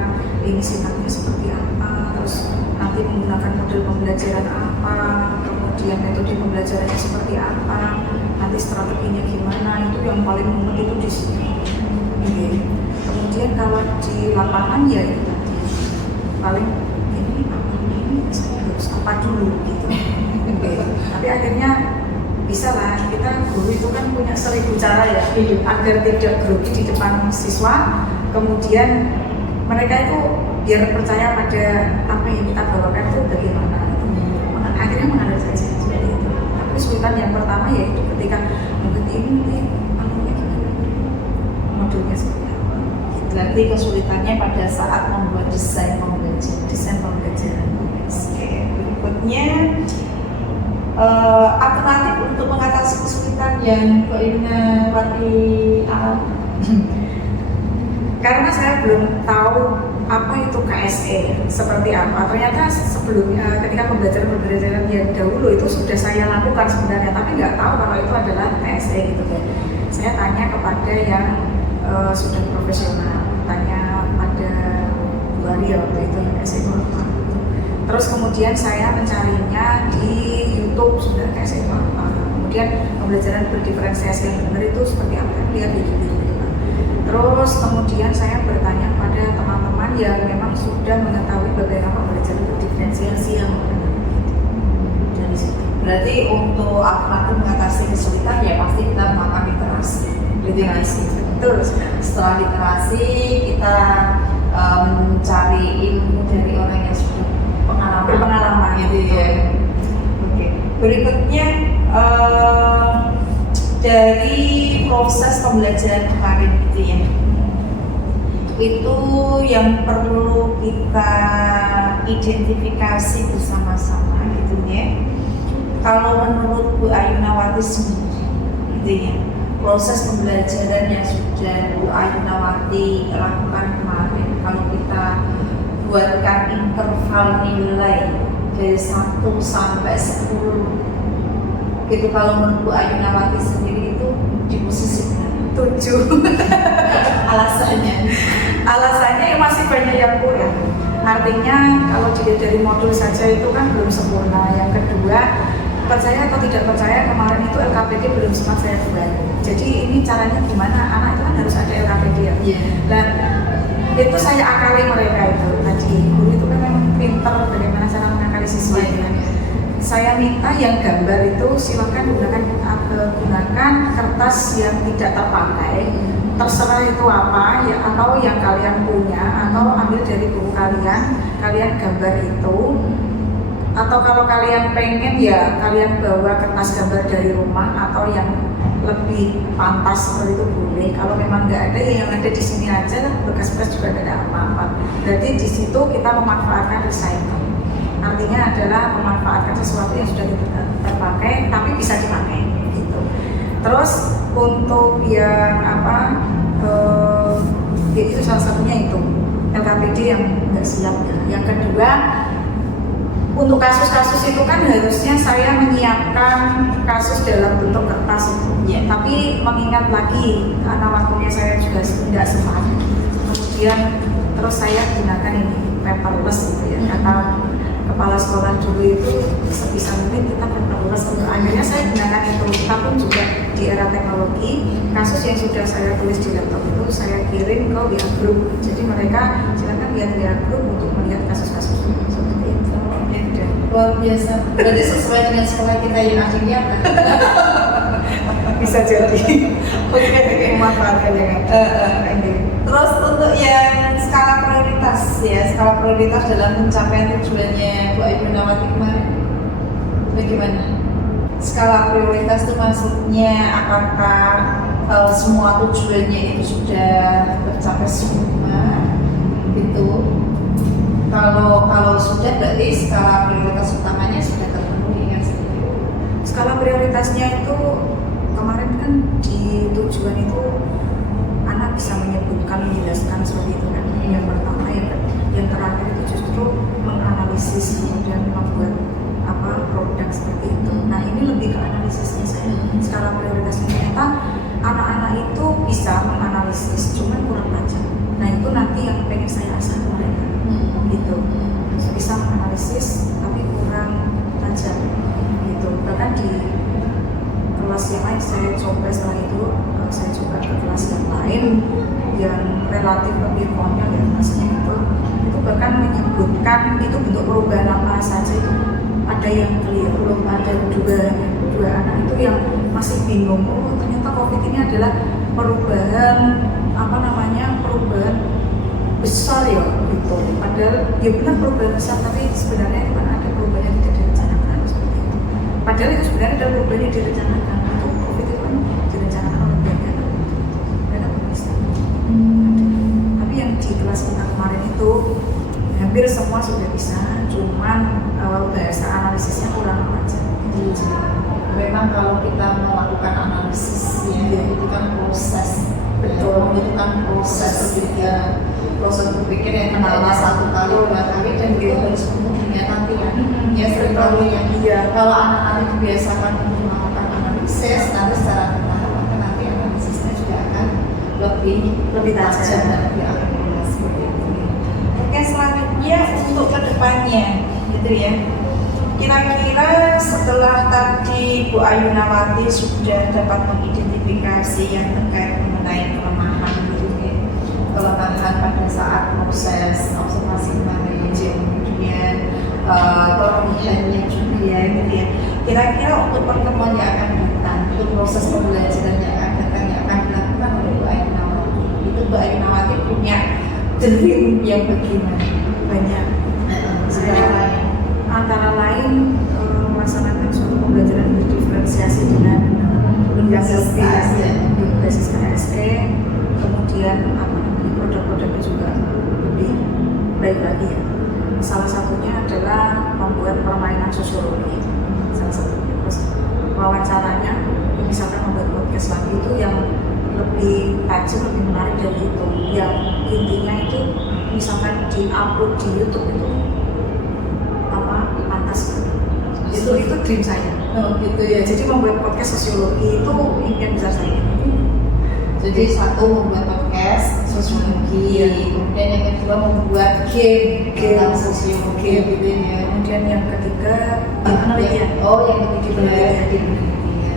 ini sintaknya seperti apa, terus nanti menggunakan model pembelajaran apa, kemudian metode pembelajarannya seperti apa, nanti strateginya gimana, itu yang paling mumet itu di sini. Kemudian kalau di lapangan ya itu tadi paling ini harus apa dulu gitu. Tapi akhirnya bisa lah, kita guru itu kan punya 1000 cara ya agar tidak grogi di depan siswa. Kemudian mereka itu biar percaya pada apa yang kita bawakan itu bagaimana. Akhirnya mengalir saja seperti itu. Tapi kesulitan yang pertama yaitu ketika ini modulnya seperti apa. Berarti kesulitannya pada saat membuat desain pembelajaran. Oke, berikutnya alternatif untuk mengatasi kesulitan yang Bu Ainawati alami? Karena saya belum tahu apa itu KSE seperti apa. Ternyata sebelumnya ketika pembelajaran yang dahulu itu sudah saya lakukan sebenarnya, tapi nggak tahu kalau itu adalah KSE gitu kan. Saya tanya kepada yang sudah profesional, tanya pada Bu Arya waktu itu yang KSE normal. Terus kemudian saya mencarinya di YouTube sudah KSE normal. Kemudian pembelajaran berdiferensiasi yang benar itu seperti apa? Lihat video. Terus kemudian saya bertanya pada teman-teman yang memang sudah mengetahui bagaimana belajar berdiferensiasi yang benar. Dari situ. Berarti untuk alternatif mengatasi kesulitan ya pasti kita melakukan literasi. Betul. Setelah literasi kita mencari ilmu dari orang yang sudah berpengalaman gitu ya. Oke. Berikutnya dari proses pembelajaran kemarin gitu ya, itu yang perlu kita identifikasi bersama-sama gitu ya. Kalau menurut Bu Ainawati sendiri gitu ya, proses pembelajaran yang sudah Bu Ainawati lakukan kemarin, kalau kita buatkan interval nilai dari 1 sampai 10 gitu, kalau menurut Bu Ainawati sendiri itu di posisi 7. Alasannya ya masih banyak yang kurang. Artinya kalau dilihat dari modul saja itu kan belum sempurna. Yang kedua, percaya atau tidak percaya, kemarin itu LKPD belum sempat saya buat. Jadi ini caranya gimana? Anak itu kan harus ada LKPD ya. Dan itu saya akali mereka itu tadi. Guru itu kan memang pintar bagaimana cara mengakali siswanya. Saya minta yang gambar itu silakan gunakan kertas yang tidak terpakai, terserah itu apa ya, atau yang kalian punya, atau ambil dari buku kalian gambar itu, atau kalau kalian pengen ya kalian bawa kertas gambar dari rumah atau yang lebih pantas seperti itu boleh. Kalau memang nggak ada, ya yang ada di sini aja, bekas-bekas juga tidak ada apa-apa. Berarti di situ kita memanfaatkan recycle. Artinya adalah memanfaatkan sesuatu yang sudah tidak terpakai tapi bisa dipakai gitu. Terus untuk yang itu salah satunya itu LKPD yang nggak siap ya. Yang kedua, untuk kasus-kasus itu kan harusnya saya menyiapkan kasus dalam bentuk kertas itu ya. Tapi mengingat lagi karena waktunya saya juga tidak sempat, kemudian terus saya gunakan ini paperless gitu ya. Kata kepala sekolah dulu itu sebisa mungkin kita paperless, untuk akhirnya saya gunakan itu. Kita pun juga di era teknologi, kasus yang sudah saya tulis di laptop itu saya kirim ke WA Group. Jadi mereka silakan lihat WA Group untuk melihat kasus-kasus seperti itu. Luar biasa. Berarti sesuai dengan sekolah kita yang akhirnya bisa jadi. Oke, memanfaatkan yang Terus untuk yang skala prioritas ya, skala prioritas dalam pencapaian tujuannya Bu Ainawati kemarin, bagaimana? Skala prioritas itu maksudnya apakah semua tujuannya itu sudah tercapai semua gitu? Kalau sudah berarti skala prioritas utamanya sudah terpenuhi kan? Skala prioritasnya itu kemarin kan di tujuan itu anak bisa menyebutkan, menjelaskan seperti itu kan. Yang pertama yang terakhir itu justru menganalisis kemudian membuat produk seperti itu. Nah ini lebih ke analisisnya saya. Skala prioritasnya ternyata anak-anak itu bisa menganalisis, cuman kurang tajam. Nah itu nanti yang pengen saya asah mereka gitu. Bisa menganalisis tapi kurang tajam gitu. Bahkan di kelas yang lain saya coba, setelah itu saya coba ke kelas yang lain yang relatif lebih konyol ya kelasnya itu bahkan menyebutkan itu bentuk perubahan apa saja itu ada yang clear, belum ada dua anak itu yang masih bingung. Oh ternyata COVID ini adalah perubahan perubahan besar ya gitu. Padahal ya benar perubahan besar, tapi sebenarnya kan ada perubahan yang tidak direncanakan seperti itu. Padahal itu sebenarnya ada perubahan yang direncanakan. Itu COVID itu kan direncanakan oleh banyak mereka bisa. Tapi yang di kelas kita kemarin itu hampir semua sudah bisa, cuman bahasa analisisnya kurang aja. memang kalau kita melakukan analisis ya itu kan proses, membutuhkan proses juga, proses berpikir yang tidak hanya satu kali, dua kali, dan itu harus kemudian nanti ya seringkali ya kalau anak-anak dibiasakan untuk melakukan analisis, nanti secara bertahap maka nanti analisisnya juga akan lebih tajam dan lebih akurat seperti itu. Oke, selanjutnya untuk kedepannya gitu ya. Kira-kira setelah tadi Bu Ayunawati sudah dapat mengidentifikasi yang terkait mengenai kelemahan gitu ya, kelemahan pada saat proses observasi kemarin, kemudian kelebihannya juga gitu ya. Kira-kira untuk pertemuan yang akan datang, untuk proses pembelajaran yang akan datang yang akan dilakukan oleh Bu Ayunawati, itu Bu Ayunawati punya dream yang bagaimana? Banyak. Antara lain melaksanakan suatu pembelajaran berdiferensiasi dengan berbasis KSE, kemudian produk-produknya juga lebih baik lagi ya. Salah satunya adalah membuat permainan sosiologi, salah satunya. Terus wawancaranya, misalkan membuat podcast lagi itu yang lebih tajam, lebih menarik dari itu. Yang intinya itu misalkan di-upload di YouTube itu itu dream saya. Oh gitu ya. Jadi membuat podcast sosiologi itu impian besar saya. Jadi satu membuat podcast sosiologi, kemudian yang kedua membuat game tentang sosiologi gitu ya. Kemudian yang ketiga penelitian. Yang ketiga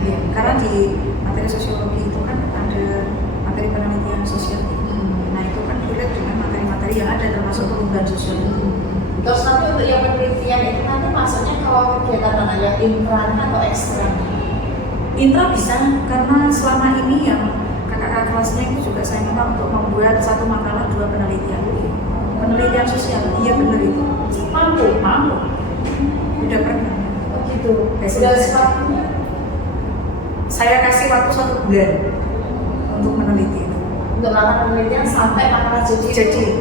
ya, karena di materi sosiologi itu kan ada materi penelitian sosial. Nah itu kan relate dengan materi-materi yang ada termasuk perubahan sosial. Terus nanti untuk yang penelitian itu nanti masuknya kalau kegiatan mana yang intranya atau ekstranya? Intra bisa, karena selama ini yang kakak-kakak kelasnya itu juga saya minta untuk membuat satu makalah 2 penelitian. Penelitian sosial, iya benar itu. Mampu. Udah pernah. Oh gitu. Sudah sepatunya? Saya kasih waktu 1 bulan untuk meneliti itu. Untuk melakukan penelitian sampai makalah jadi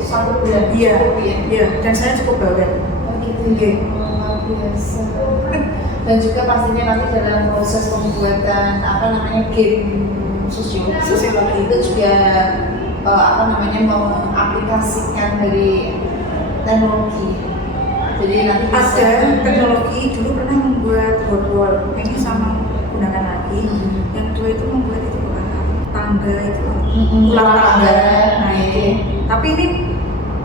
1 bulan. Iya. Dan saya cukup bawel. Oh gitu. Luar biasa. Dan juga pastinya nanti dalam proses pembuatan game sosiologi itu juga mengaplikasikan dari teknologi. Jadi nanti ada teknologi dulu pernah membuat wall ini sama gunakan lagi. Yang kedua itu membuat itu tangga itu ulang tangga. Nah itu. Tapi ini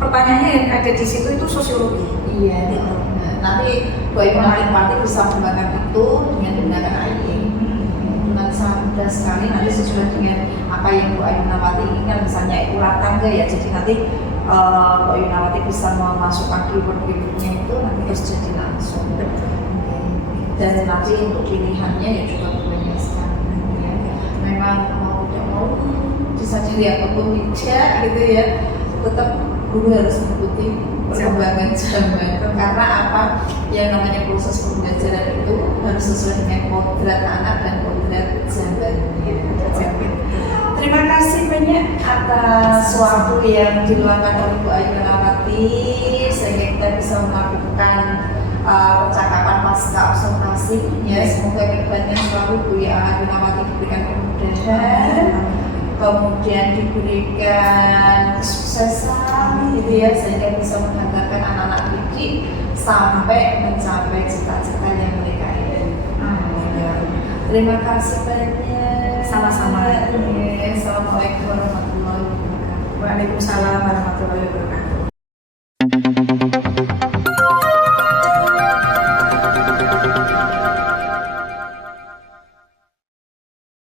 pertanyaannya yang ada di situ itu sosiologi. Iya. Gitu. Nanti Bu Ayunawati bisa mengembangkan itu dengan menggunakan IT. Dengan sangat mudah sekali nanti sesuai dengan apa yang Bu Ayunawati inginkan, misalnya ulang tangga ya. Jadi nanti Bu Ayunawati bisa memasukkan keyword-keywordnya itu nanti terjadi langsung. Dan nanti untuk pilihannya ya juga banyak sekali ya. Memang mau bisa jadi apapun tidak gitu ya, tetap guru harus mengikuti perkembangan zaman. Karena apa, yang namanya proses pembelajaran itu harus sesuai dengan kodrat anak dan kodrat zamannya. Terima kasih banyak atas waktu yang diluangkan oleh Bu Ayunawati sehingga kita bisa melakukan percakapan pasca observasi ya. Semoga kedepannya selalu Bu Ayunawati diberikan kemudahan, kemudian diberikan kesuksesan gitu ya, sehingga bisa menghantarkan anak-anak didik sampai mencapai cita-cita yang mereka inginkan. Terima kasih banyak. Sama-sama. Assalamualaikum warahmatullahi wabarakatuh. Waalaikumsalam warahmatullahi wabarakatuh.